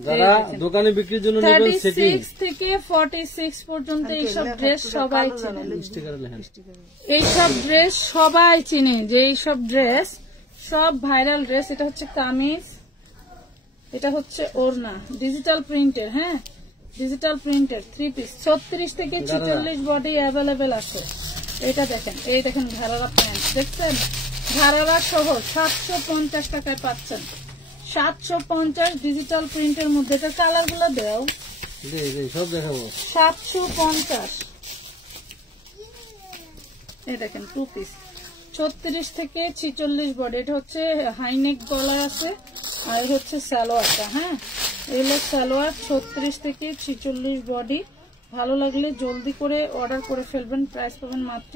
যারা দোকানে বিক্রির জন্য নেবেন। সেটিং 36 থেকে 46 পর্যন্ত এইসব ড্রেস সবাই চিনে। স্টিকারে লেখেন, এইসব ড্রেস সবাই চিনে, যে এইসব ড্রেস সব ভাইরাল ড্রেস। এটা হচ্ছে কামিজ, এটা হচ্ছে ওড়না, ডিজিটাল প্রিন্টের। হ্যাঁ, ডিজিটাল প্রিন্টের 3 পিস। 36 থেকে 46 বডি অ্যাভেলেবেল আছে। এটা দেখেন, এই দেখেন ঘাড়ারা প্যান্ট দেখছেন, ঘাড়ারা সহ 750 টাকায় পাচ্ছেন। 750 ডিজিটাল প্রিন্টের মধ্যে। এটা কালার গুলো দেও, সব দেখাবো। 750। এই দেখেন 2 পিস, 36 থেকে 46 বডি। এটা হচ্ছে হাইনেক গলা আছে, আর এই হচ্ছে সালোয়ারটা। হ্যাঁ, এগুলো সালোয়ার। 36 থেকে 46 বডি। ভালো লাগলে জলদি করে অর্ডার করে ফেলবেন। প্রাইস পাবেন মাত্র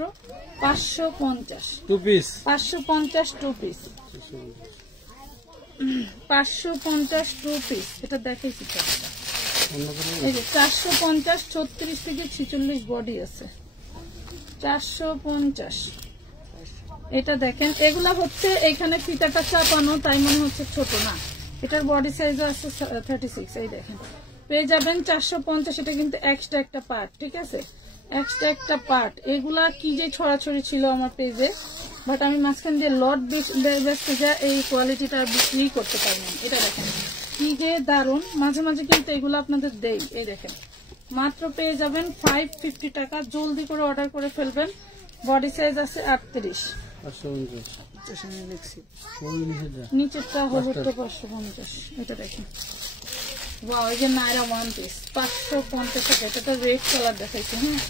550। 2 পিস 550 2 পিস। 550 2 পিস। এটা দেখাইছি তো। এই যে 450, 36 থেকে 46 বডি আছে। 450। এটা দেখেন, এগুলা হচ্ছে এখানে ফিতাটা চাপানো, তাই মনে হচ্ছে ছোট না। এটার বডি সাইজ আছে 36। এই দেখেন, পেয়ে যাবেন 450। এটা কিন্তু এক্সট্রা একটা পার্ট, ঠিক আছে, এক্সট্রা একটা পার্ট। এগুলা কি যে ছড়াছড়ি ছিল আমার পেজে, বাট আমি মাঝখান দিয়ে লট বেচতে যা এই কোয়ালিটিটা বিক্রি করতে পারবেন। এটা দেখেন কি যে দারুন। মাঝে মাঝে কিন্তু এগুলো আপনাদের দেই। এই দেখেন, মাত্র পেয়ে যাবেন 550 টাকা। জলদি করে অর্ডার করে ফেলবেন। বডি সাইজ আছে 38। নিচেরটা হলুদ তো 550। এটা দেখেন, ওয়াও, এই যে নাইরা 1 পিস 550 টাকা। এটা তো রেড কালার দেখাইছি। হ্যাঁ,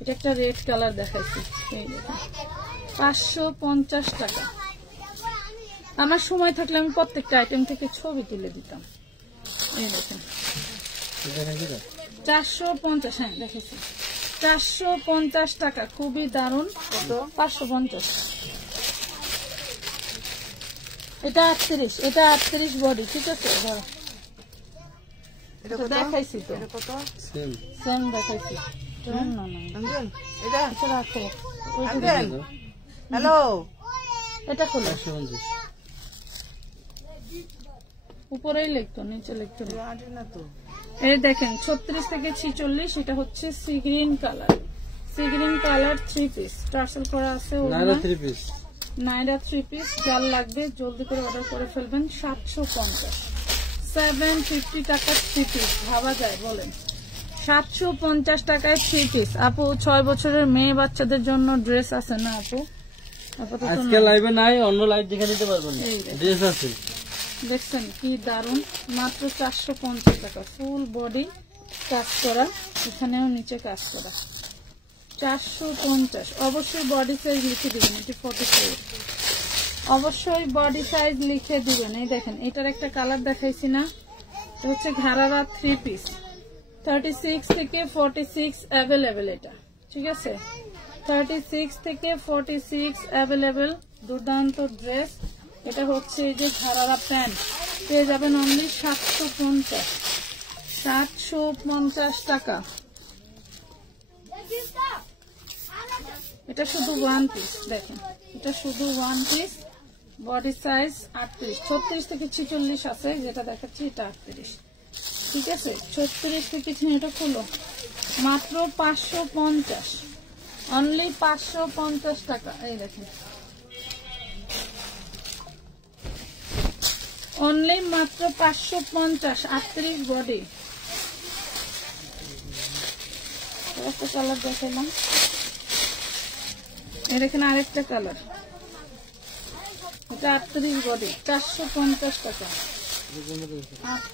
এটা একটা রেড কালার দেখাইছি। এই দেখেন 550 টাকা। আমার সময় থাকলে আমি প্রত্যেকটা আইটেম থেকে ছবি তুলে দিতাম। এই দেখেন 450। হ্যাঁ, দেখেছি 450 টাকা। খুবই দারুন। 550। এটা 38। এটা 38 বডি, ঠিক আছে। দেখাইছি তো, সেম দেখাইছি। হ্যালো, এটা খোলো, উপরেই লিখতো, নিচে লিখতো না। এই দেখেন 36 থেকে 46। এটা হচ্ছে sea green colour, sea green colour 3 piece. Tassel করা আছে, নাইরা 3 পিস। যার লাগবে জলদি করে অর্ডার করে ফেলবেন। 750, 750 টাকা 3 পিস। ভাবা যায় বলেন, 750 টাকায় 3 পিস। আপু 6 বছরের মেয়ে বাচ্চাদের জন্য ড্রেস আছে না আপু? আজকে লাইভে নাই, অন্য লাইভ দেখে নিতে পারবেন। ড্রেস আছে, দেখছেন কি দারুন। মাত্র 450 টাকা। ফুল বডি কাজ করা, এখানেও নিচে কাজ করা। 450। অবশ্যই বডি সাইজ লিখে দিবেন। এটি 44। অবশ্যই বডি সাইজ লিখে দিবেন। এই দেখেন, এটার একটা কালার দেখাইছি না, এটা হচ্ছে ঘাড়ারা 3 পিস। 36 থেকে 46 অ্যাভেলেবেল। এটা ঠিক আছে, 36 থেকে 46 অ্যাভেলেবেল। দুর্দান্ত ড্রেস। এটা হচ্ছে এই যে ঘাড়ারা প্যান্ট। পেয়ে যাবেন অনলি 750। 750 টাকা। এটা শুধু ওয়ান পিস, দেখেন এটা শুধু ওয়ান পিস, বডি সাইজ 38, 36 থেকে 46 আছে, যেটা দেখাচ্ছি এটা 38, ঠিক আছে। 36 থেকে এটা খুলো, মাত্র 550, অনলি 550 টাকা। এই দেখেন অনলি মাত্র 550, 38 বডি। একটা কালার দেখালাম, এই দেখেন আরেকটা কালার, এটা 38 বডি, 450 টাকা।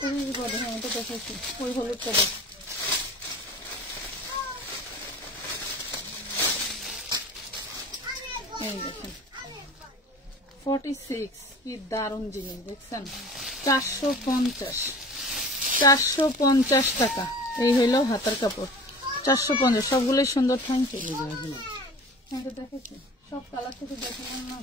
38 বডি, হ্যাঁ এটা দেখেছি, ওই হলুদটা দেখ। এই দেখেন 46, কি দারুণ জিনিস দেখছেন, 450 টাকা। এই হইলো হাতার কাপড়, 450, সবগুলোই সুন্দর। Thank you. দেখেছি সব কালার থেকে দেখলাম না।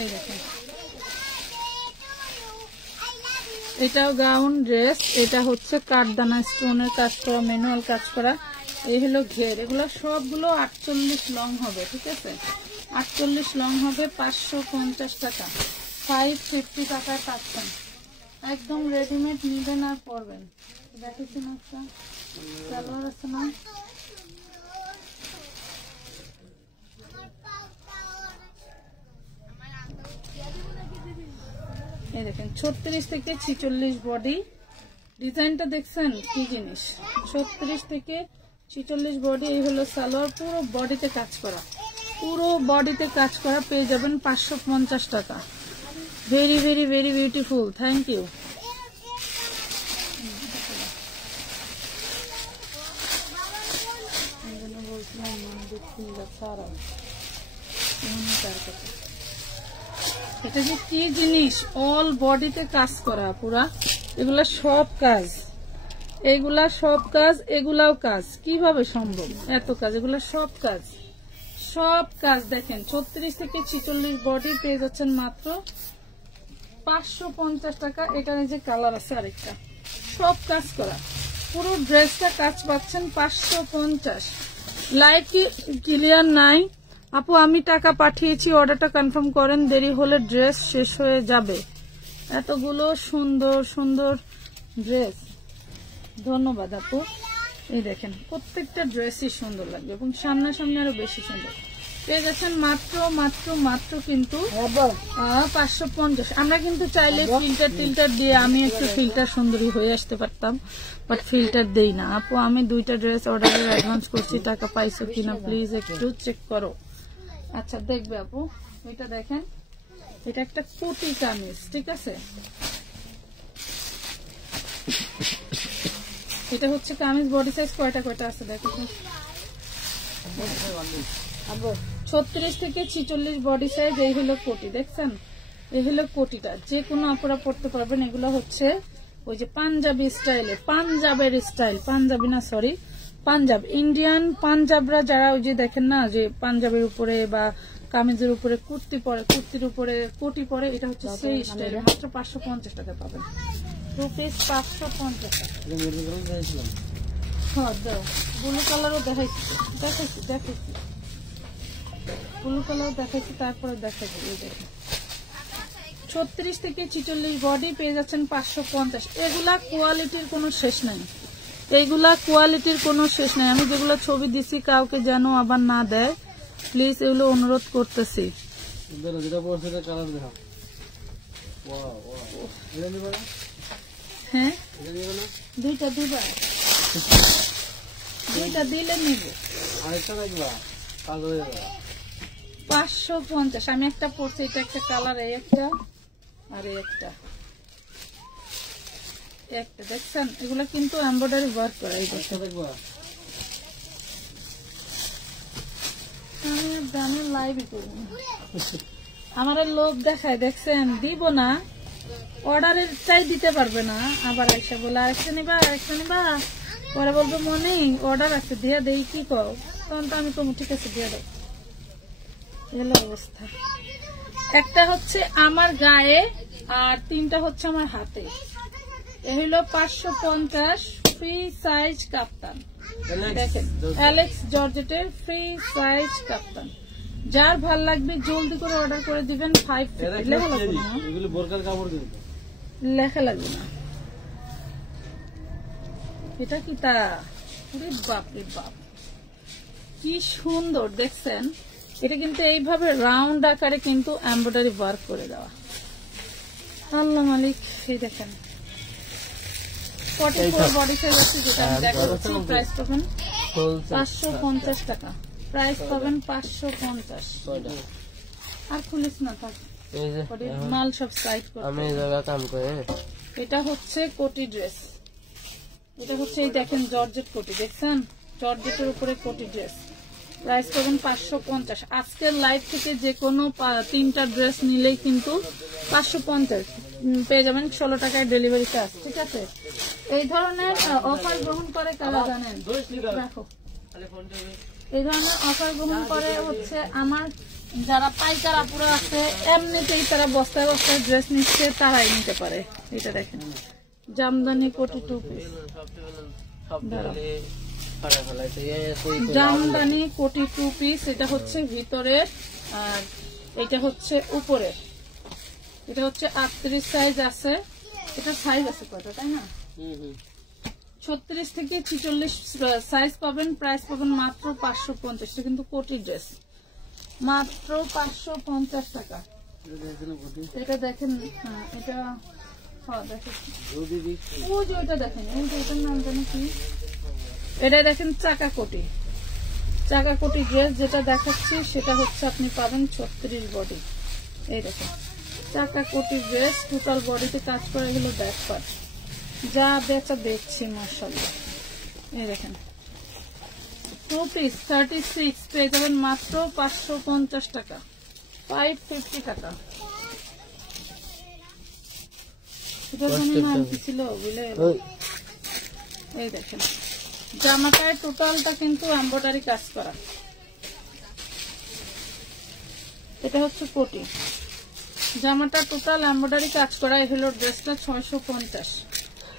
এই দেখেন এটাও গাউন ড্রেস, এটা হচ্ছে কাঠদানা স্টোনের কাজ করা, ম্যানুয়াল কাজ করা। এই হলো ঘের, এগুলো সবগুলো 48 লং হবে, ঠিক আছে, 48 লং হবে, 550 টাকা, 550 টাকায় পাচ্ছেন। একদম রেডিমেড নিবেন আর পরবেন। দেখেছি না একটা সালোয়ার আছে না, এই দেখেন 36 থেকে 46 বডি। ডিজাইনটা দেখছেন কি জিনিস, 36 থেকে 46 বডি। এই হলো সালোয়ার, পুরো বডিতে কাজ করা, পুরো বডিতে কাজ করা, পেয়ে যাবেন 550 টাকা। Very very very beautiful, thank you. এটা যে কি জিনিস, অল বডিতে কাজ করা পুরা, এগুলা সব কাজ, এগুলা সব কাজ, এগুলাও কাজ, কিভাবে সম্ভব এত কাজ, এগুলা সব কাজ, সব কাজ। দেখেন 36 থেকে 46 বডি পেয়ে যাচ্ছেন মাত্র 550 টাকা। এটার যে কালার আছে আরেকটা, সব কাজ করা, পুরো ড্রেসটা কাজ পাচ্ছেন 550। লাইট কি ক্লিয়ার নাই আপু? আমি টাকা পাঠিয়েছি, অর্ডারটা কনফার্ম করেন, দেরি হলে ড্রেস শেষ হয়ে যাবে। এতগুলো সুন্দর সুন্দর ড্রেস, ধন্যবাদ আপু। এই দেখেন প্রত্যেকটা ড্রেসই সুন্দর লাগবে এবং সামনাসামনি আরো বেশি সুন্দর। পেয়ে যাচ্ছেন মাত্র মাত্র মাত্র কিন্তু 550। আমরা কিন্তু চাইলে ফিল্টার দিয়ে আমি একটু ফিল্টার সুন্দরী হয়ে আসতে পারতাম, বাট ফিল্টার দেই না আপু। আমি 2টা ড্রেস অর্ডারের অ্যাডভান্স করছি, টাকা পাইছো কিনা প্লিজ একটু চেক করো। আচ্ছা দেখবে আপু, এটা দেখেন, এটা একটা কোটি কামিজ, ঠিক আছে, এটা হচ্ছে কামিজ। বডি সাইজ কয়টা কয়টা আছে দেখো, 36 থেকে 46 বডি সাইজ। এই হলো কোটি, দেখছেন, এই হলো কোটিটা, যে কোনো অপরা পড়তে পারবেন। এগুলো হচ্ছে ওই যে পাঞ্জাবি স্টাইলে, পাঞ্জাবের স্টাইল, পাঞ্জাবি না সরি পাঞ্জাব, ইন্ডিয়ান পাঞ্জাবরা যারা ওই যে দেখেন না, যে পাঞ্জাবের উপরে বা কামিজের উপরে কুর্তি পরে, কুর্তির উপরে কোটি পরে, এটা হচ্ছে সেই স্টাইল। মাত্র 550 টাকা পাবেন, 2 পিস 550 টাকা। হ্যাঁ দাও, ব্লু কালারও দেখাইছি, ব্লু কালার দেখাইছি, তারপরে দেখাবো। এই দেখেন 36 থেকে 46 বডি পেয়ে যাচ্ছেন 550। এগুলা কোয়ালিটির কোনো শেষ নাই, এইগুলা কোয়ালিটির কোনো শেষ নাই। আমি যেগুলো ছবি দিছি কাউকে যেন আবার না দেয়, প্লিজ এগুলো অনুরোধ করতেছি। হ্যাঁ দুইটা দিলে নিব। 550। আমি একটা পড়ছি, এটা একটা কালার, এই একটা আর এই একটা দেখছেন, এগুলা কিন্তু এমব্রয়ডারি ওয়ার্ক করা। এই দেখবা আমি দামে লাইভই করব, আমার লোক দেখায়, দেখছেন, দিব না, অর্ডারের চাই দিতে পারবে না, আবার এসে বলে আরেকটা নিবা পরে বলবো মনে অর্ডার আছে, দিয়ে দেই, কি করো, তখন তো আমি কম, ঠিক আছে দিয়ে দেয়। এলো অবস্থা। একটা হচ্ছে আমার গায়ে আর 3টা হচ্ছে আমার হাতে। এ হলো 550 ফ্রি সাইজ কাপ্তান। দেখেন অ্যালেক্স জর্জেটের ফ্রি সাইজ কাপ্তান। যার ভাল লাগবে জলদি করে অর্ডার করে দিবেন। 550 লেখা লাগবে না, এগুলো বোরকার কাপড় কিন্তু লেখা লাগবে না। এটা কি তা? ওরে বাপ রে বাপ, কি সুন্দর দেখছেন। এটা কিন্তু এইভাবে রাউন্ড আকারে কিন্তু এমব্রয়ডারি ওয়ার্ক করে দেওয়া। আল্লাহ মালিক। এই দেখেন 44 বডি সাইজ আছে, যেটা আমি দেখাচ্ছি। প্রাইস পাবেন 550 টাকা। প্রাইস পাবেন 550। আর খুলিস না, থাক মাল সব সাইড করে। আমি এই জায়গা কাম করে। এটা হচ্ছে কোটি ড্রেস। এটা হচ্ছে এই দেখেন জর্জেট কোটি, দেখছেন জর্জেটের উপরে কোটি ড্রেস। প্রাইস পাবেন 550। আজকের লাইভ থেকে যে কোনো 3টা ড্রেস নিলেই কিন্তু 550 পেয়ে যাবেন। 16 টাকায় ডেলিভারি চার্জ। ঠিক আছে, এই ধরনের অফার গ্রহণ করে কারা জানেন? রাখো। এই ধরনের অফার গ্রহণ করে হচ্ছে আমার যারা পাইকার আপুরা আছে, এমনিতেই তারা বস্তায় বস্তায় ড্রেস নিচ্ছে, তারাই নিতে পারে। এটা দেখেন জামদানি কোটি 2 পিস। জামদানি কোটি 2 পিস। এটা হচ্ছে ভিতরের আর এটা হচ্ছে উপরের। এটা হচ্ছে 38 সাইজ আছে। এটা সাইজ আছে কত, তাই না? 36 থেকে 46 সাইজ পাবেন। প্রাইস পাবেন মাত্র 550। এটা কিন্তু কোটি ড্রেস, মাত্র 550 টাকা। এটা দেখেন, হ্যাঁ এটা দেখেন, ওই যে ওইটা দেখেন, ওই যে ওটার নাম জানি কি, এটা দেখেন চাকা কোটি। চাকা কোটি ড্রেস যেটা দেখাচ্ছি সেটা হচ্ছে আপনি পাবেন 36 বডি। এই দেখেন চাকা কোটি ড্রেস, টোটাল বডিতে কাজ করে গেল ব্যাক পার্ট। যা বেচা দেখছি মাশাআল্লাহ। এই দেখেন 2 পিস 36 পেয়ে যাবেন মাত্র 550 টাকা। 550 টাকা। এটা নাম কি ছিল বুঝলে? এই দেখেন জামাটায় টোটালটা কিন্তু এমব্রয়ডারি কাজ করা। এটা হচ্ছে কোটি, জামাটা টোটাল এমব্রয়ডারি কাজ করা। এই হলো ড্রেসটা 650।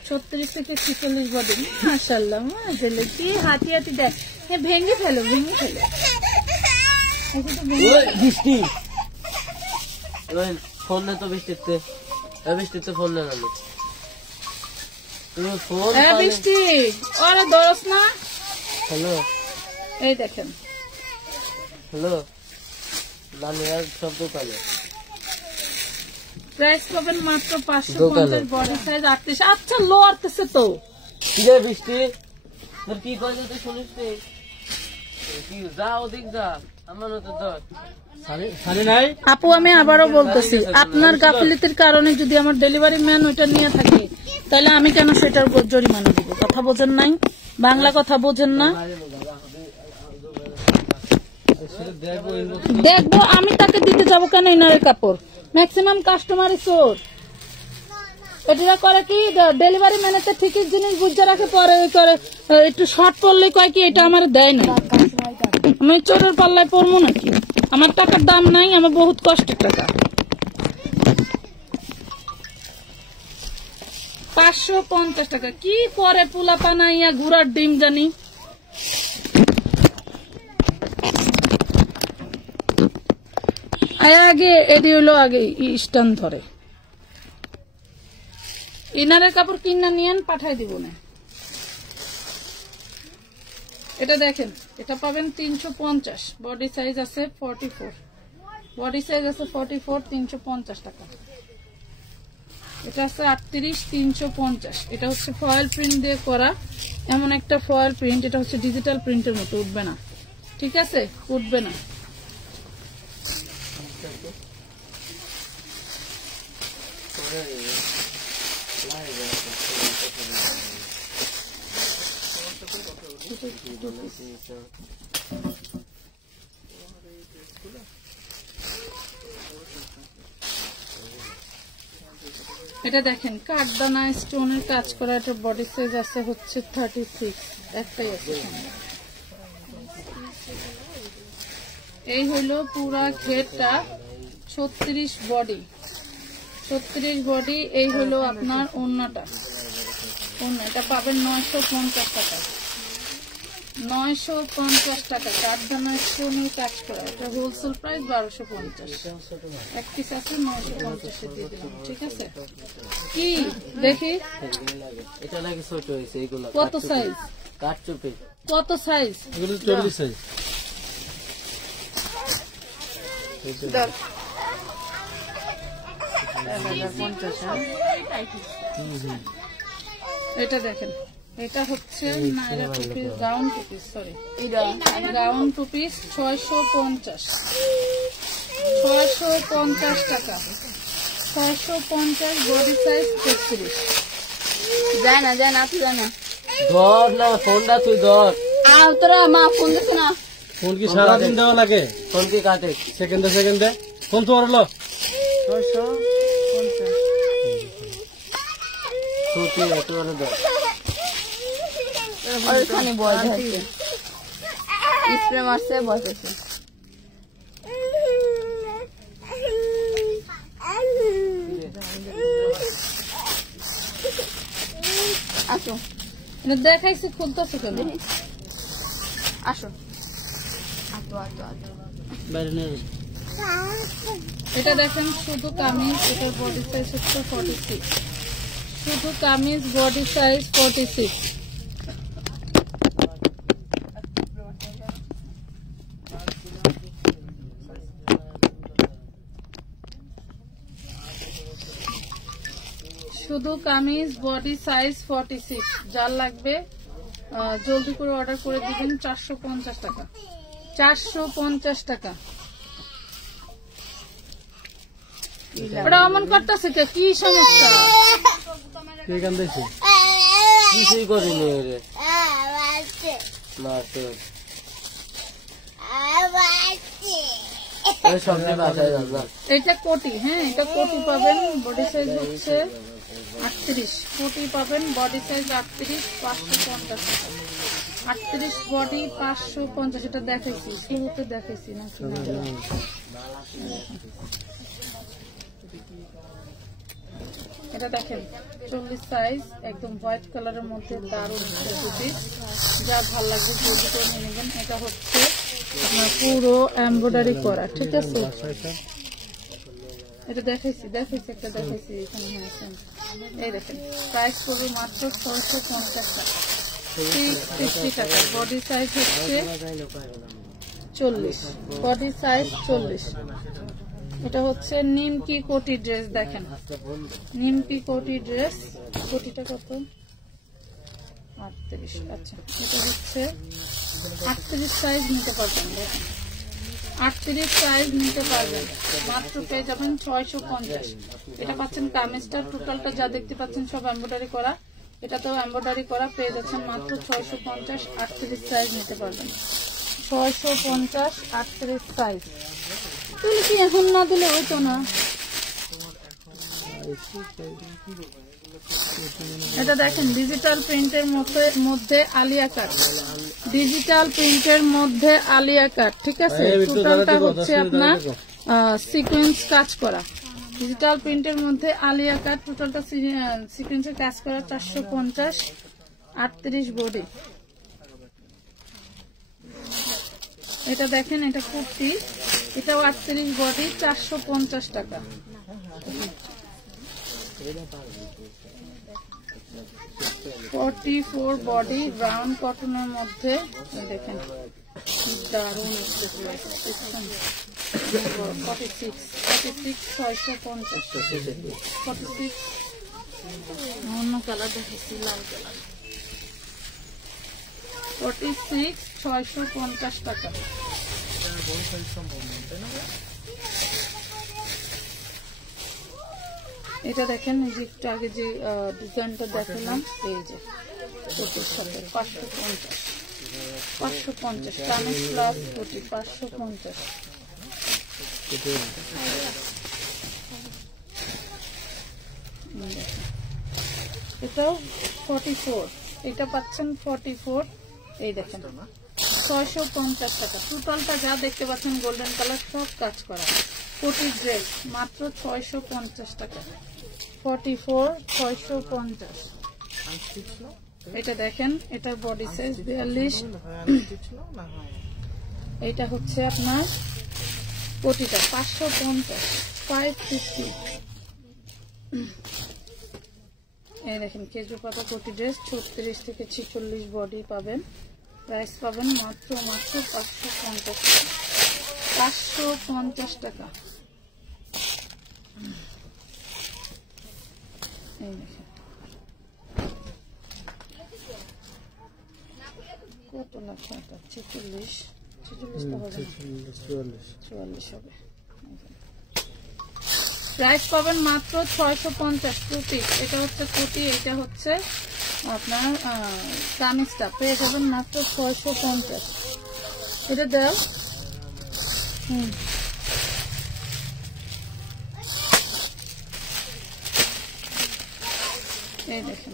36 থেকে 46 বডি। মাশাআল্লাহ মাশাআল্লাহ, কি হাতি হাতি দেখ। ভেঙে ফেলো, ভেঙে ফেলো। বৃষ্টি ফোন না তো, বৃষ্টিতে ফোন না আমি ফোন। বৃষ্টি ওরে দরস না। হ্যালো, এই দেখেন হ্যালো, নানিরা সব দোকানে। প্রাইস পাবেন মাত্র 550। Body size 38। আচ্ছা লড়তেছে তো কি রে বৃষ্টি, তোর কি কয় তুই শুনিস কি? যা ওদিক যা, আমার তো ধর নাই। আপু আমি আবারও বলতেছি, আপনার গাফিলতির কারণে যদি আমার ডেলিভারি ম্যান ওইটা নিয়ে থাকে, তাহলে আমি কেন সেটার উপর জরিমানা দিব? কথা বোঝেন নাই? বাংলা কথা বোঝেন না? দেখবো আমি তাকে দিতে যাবো কেন ইনারের কাপড়? ম্যাক্সিমাম কাস্টমারই চোর। এটা করে কি, ডেলিভারি ম্যানেতে ঠিকই জিনিস বুঝে রাখে, পরে ওই করে একটু শর্ট পড়লে কয় কি এটা আমার দেয় না। আমি চোরের পাল্লায় পড়বো নাকি? আমার টাকার দাম নাই, আমার বহুত কষ্টের টাকা। 550 টাকা। কি করে পোলা পানাইয়া ঘুরার ডিম জানি। আগে এডি হইলো আগে স্টান ধরে। ইনারের কাপড় কিনা নিয়েন, পাঠাই দিব না। এটা দেখেন, এটা পাবেন 350। বডি সাইজ আছে 44। বডি সাইজ আছে 44, 350 টাকা। এটা আছে 38, 350। এটা হচ্ছে ফয়েল প্রিন্ট দিয়ে করা, এমন একটা ফয়েল প্রিন্ট। এটা হচ্ছে ডিজিটাল প্রিন্টের মতো, উঠবে না। ঠিক আছে, উঠবে না। এটা দেখেন কাঠদানা স্টোনের কাজ করা। এটা বডি সাইজ আছে হচ্ছে 36। একটাই আছে। এই হলো পুরা ঘেরটা 36 বডি, 36 বডি। এই হলো আপনার ওড়নাটা, ওড়না এটা পাবেন 950 টাকা, 950 টাকা। কাঠদানা স্টোনের কাজ করা, এটা হোলসেল প্রাইস 1250। এক পিস আছে 950 দিয়ে দিলাম, ঠিক আছে। কি দেখি এটা নাকি ছোট হয়েছে এগুলো? কত সাইজ? কাঠচুপি। কত সাইজ? এগুলো 40 সাইজ। এটা দেখেন, এটা হচ্ছে Naira two piece, gown two piece, sorry gown two piece 650, 650 টাকা, 650। Body size 33। যায় না তুই যায় না। ধর না ফোনটা, তুই ধর। তোরা মা ফোন দিচ্ছে না। ফোন কি সারাদিন দেওয়া লাগে? ফোন কি কাটে? সেকেন্ডে সেকেন্ডে ফোন তো হলো। 650 ছুটি একটু ধর। ওইখানে বল আছে, স্প্রে মারছে বসেছে। আসো এটা দেখাইছি, খুলতেছে কেন? আসো, আতো আতো আতো। এটা দেখেন শুধু কামিজ, এটার বডি সাইজ হচ্ছে 46, শুধু কামিজ বডি সাইজ 46। শুধু কামিজ বডি সাইজ 46। যার লাগবে জলদি করে অর্ডার করে দিবেন। 450 টাকা, 450 টাকা। ওটা অমন করতেছে, কি সমস্যা? কে কান্দাইছে? কিছুই করিনি রে মারতে। সবজি বাসায় যাবো। এটা কোটি, হ্যাঁ এটা কোটি পাবেন, বডি সাইজ হচ্ছে 38, কোটি পাবেন বডি সাইজ 38, 550 টাকা। 38 বডি 550। এটা দেখাইছি, শুরুতে দেখাইছি নাকি? এটা দেখেন 40 সাইজ, একদম হোয়াইট কালারের মধ্যে দারুণ কুর্তি। যার ভালো লাগবে জলদি করে নিয়ে নেবেন। এটা হচ্ছে আপনার পুরো এমব্রয়ডারি করা, ঠিক আছে। এটা দেখাইছি একটা দেখাইছি এখানে। এই দেখেন প্রাইস করবে মাত্র 650 টাকা, 50 টাকা। বডি সাইজ হচ্ছে 40, বডি সাইজ 40। এটা হচ্ছে নিমকি কোটি ড্রেস, দেখেন নিমকি কোটি ড্রেস। কোটিটা কত? 38। আচ্ছা, এটা হচ্ছে 38 সাইজ নিতে পারবেন, দেখেন 38 সাইজ নিতে পারবেন। মাত্র পেয়ে যাবেন 650। এটা পাচ্ছেন কামিজটা, টোটালটা যা দেখতে পাচ্ছেন সব এমব্রয়ডারি করা। এটা তো এমব্রয়ডারি করা, পেয়ে যাচ্ছেন মাত্র 650। 38 সাইজ নিতে পারবেন, 650 38 সাইজ। তুই কি এখন না দিলে হইতো না? এটা দেখেন ডিজিটাল প্রিন্টের মধ্যে আলিয়া কাট, ডিজিটাল প্রিন্টের মধ্যে আলিয়া কাট, ঠিক আছে। টোটালটা হচ্ছে আপনার সিকোয়েন্স কাজ করা, ডিজিটাল প্রিন্টের মধ্যে আলিয়া কাট, টোটালটা সিকোয়েন্সের কাজ করা। 450, 38 বডি। এটা দেখেন, এটা কুর্তি, এটাও 38 বডি, 450 টাকা। 44 বডি, ব্রাউন কটনের মধ্যে। দেখেন দারুণ একটা ড্রেস। 46, 650, 46। অন্য কালার দেখেছি, লাল কালার। 46, 650 টাকা। এটা দেখেন, এই যে একটু আগে যে ডিজাইনটা দেখালাম, এই যে কোটির সাথে 550, 550 কামিজ প্লাস কোটি 550। এটাও 44, এটা পাচ্ছেন 44। এই দেখেন 650 টাকা। টোটালটা যা দেখতে পাচ্ছেন গোল্ডেন কালার সব কাজ করা কোটি ড্রেস মাত্র 650 টাকা। 44 650। এটা দেখেন, এটার বডি সাইজ 42। এটা হচ্ছে আপনার কোটিটা 550 550। এই দেখেন কেজু পাতা কোটি ড্রেস 36 থেকে 46 বডি পাবেন। প্রাইস পাবেন মাত্র 550 টাকা। 550 টাকা। এই দেখেন কত লাগছে এটা 46 তো হবে না, 44 হবে। প্রাইস পাবেন মাত্র 650 কোটি। এটা হচ্ছে কোটি, এটা হচ্ছে আপনার কামিজটা পেয়ে যাবেন মাত্র 650। এটা দাও। এই দেখেন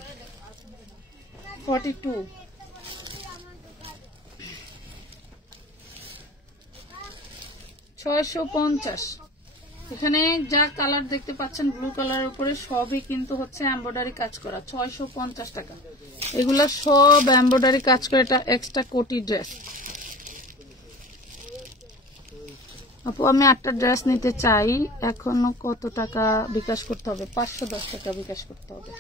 42। $650। এখানে যা কালার দেখতে পাচ্ছেন ব্লু কালারের উপরে সবই কিন্তু হচ্ছে এমব্রয়ডারি কাজ করা। 650 টাকা। এগুলা সব এমব্রয়ডারি কাজ করে। এটা এক্সট্রা কোটি ড্রেস। আপু আমি একটা ড্রেস নিতে চাই, এখনো কত টাকা বিকাশ করতে হবে? 510 টাকা বিকাশ করতে হবে।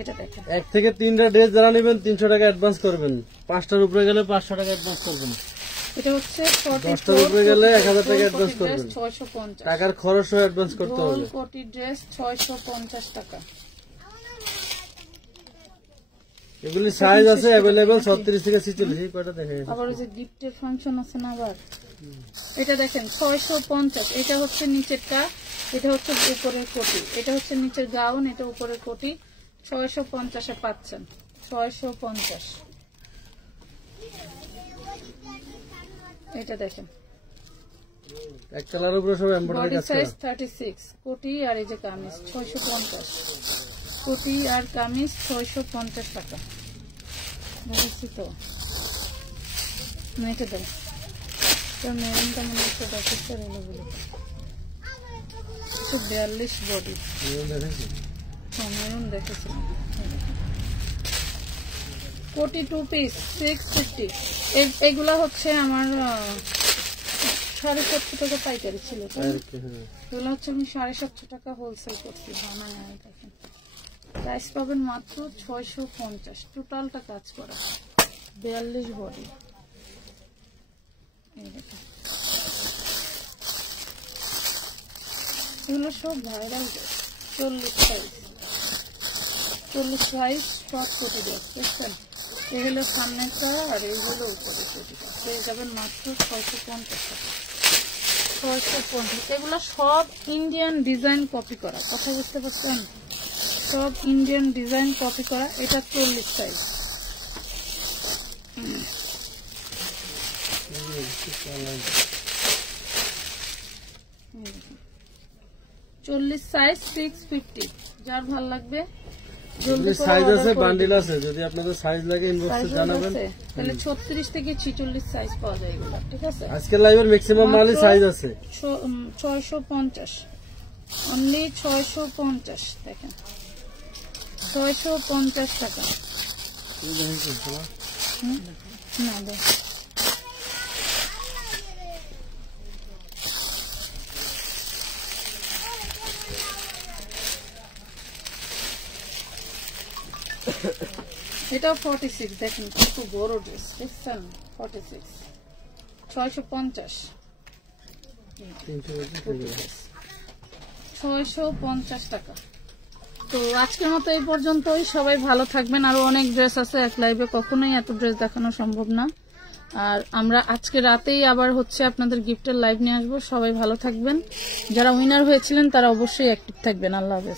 এটা দেখেন 1 থেকে 3টা ড্রেস যারা নেবেন 300 টাকা অ্যাডভান্স করবেন। 5টার উপরে গেলে 500 টাকা অ্যাডভান্স করবেন। এটা হচ্ছে 10টার উপরে গেলে 1000 টাকা অ্যাডভান্স করবেন। 650 টাকার খরচ অ্যাডভান্স করতে হবে। কোটি ড্রেস 650 টাকা। এগুলি সাইজ আছে अवेलेबल 36 থেকে 46। এই কয়টা দেখেন। আবার ওই যে গিফটের ফাংশন আছে না আবার। এটা দেখেন 650। এটা হচ্ছে নিচেরটা, এটা হচ্ছে উপরের কোটি। এটা হচ্ছে নিচের গাউন, এটা উপরের কোটি। 650 এ পাচ্ছেন। 650। এটা দেখেন এক কালারের উপরে সব এমব্রয়ডারি বডি কাজ সাইজ করা। 36 কোটি আর এই যে কামিজ 650। কোটি আর কামিজ 650 টাকা। বুঝেছি তো। এটা দেন তো মেরুনটা মনে হচ্ছে ডাকিস্টার এলো বলে 42 বডি। মেরুন দেখেছিলাম। কোটি 2 পিস 650। এগুলা হচ্ছে আমার 750 টাকা পাইকারি ছিল। এগুলো হচ্ছে আমি 750 টাকা হোলসেল করছি বানায়। দেখেন প্রাইস পাবেন মাত্র 650। টোটালটা কাজ করা 42 বডি। এগুলো সব ভাইরাল। 40 সাইজ 40 সাইজ সব কোটি দেখছেন। এগুলো সামনেটা আর এইগুলো উপরে কোটিটা পেয়ে যাবেন মাত্র 650 টাকা। 650। এগুলো সব ইন্ডিয়ান ডিজাইন কপি করা। কথা বুঝতে পারছেন? সব ইন্ডিয়ান ডিজাইন কপি করা। এটা 40 সাইজ। 40 সাইজ 650। যার ভালো লাগবে জলদি করে সাইজ অর্ডার আছে, করে বান্ডিল দিন। আছে। যদি আপনাদের সাইজ লাগে ইনবক্সে সাইজ জানাবেন। আছে তাহলে 36 থেকে 46 সাইজ পাওয়া যায় এগুলো। ঠিক আছে। আজকের লাইভের ম্যাক্সিমাম মালই সাইজ আছে। 650 অনলি 650। দেখেন 650 টাকা। না দেখ এটাও 46। দেখেন কত বড় ড্রেস দেখছেন। 46 650। 650 টাকা। তো আজকের মতো এই পর্যন্তই। সবাই ভালো থাকবেন। আরো অনেক ড্রেস আছে, এক লাইভে কখনোই এত ড্রেস দেখানো সম্ভব না। আর আমরা আজকে রাতেই আবার হচ্ছে আপনাদের গিফটের লাইভ নিয়ে আসবো। সবাই ভালো থাকবেন। যারা উইনার হয়েছিলেন তারা অবশ্যই অ্যাক্টিভ থাকবেন। আল্লাহ হাফেজ।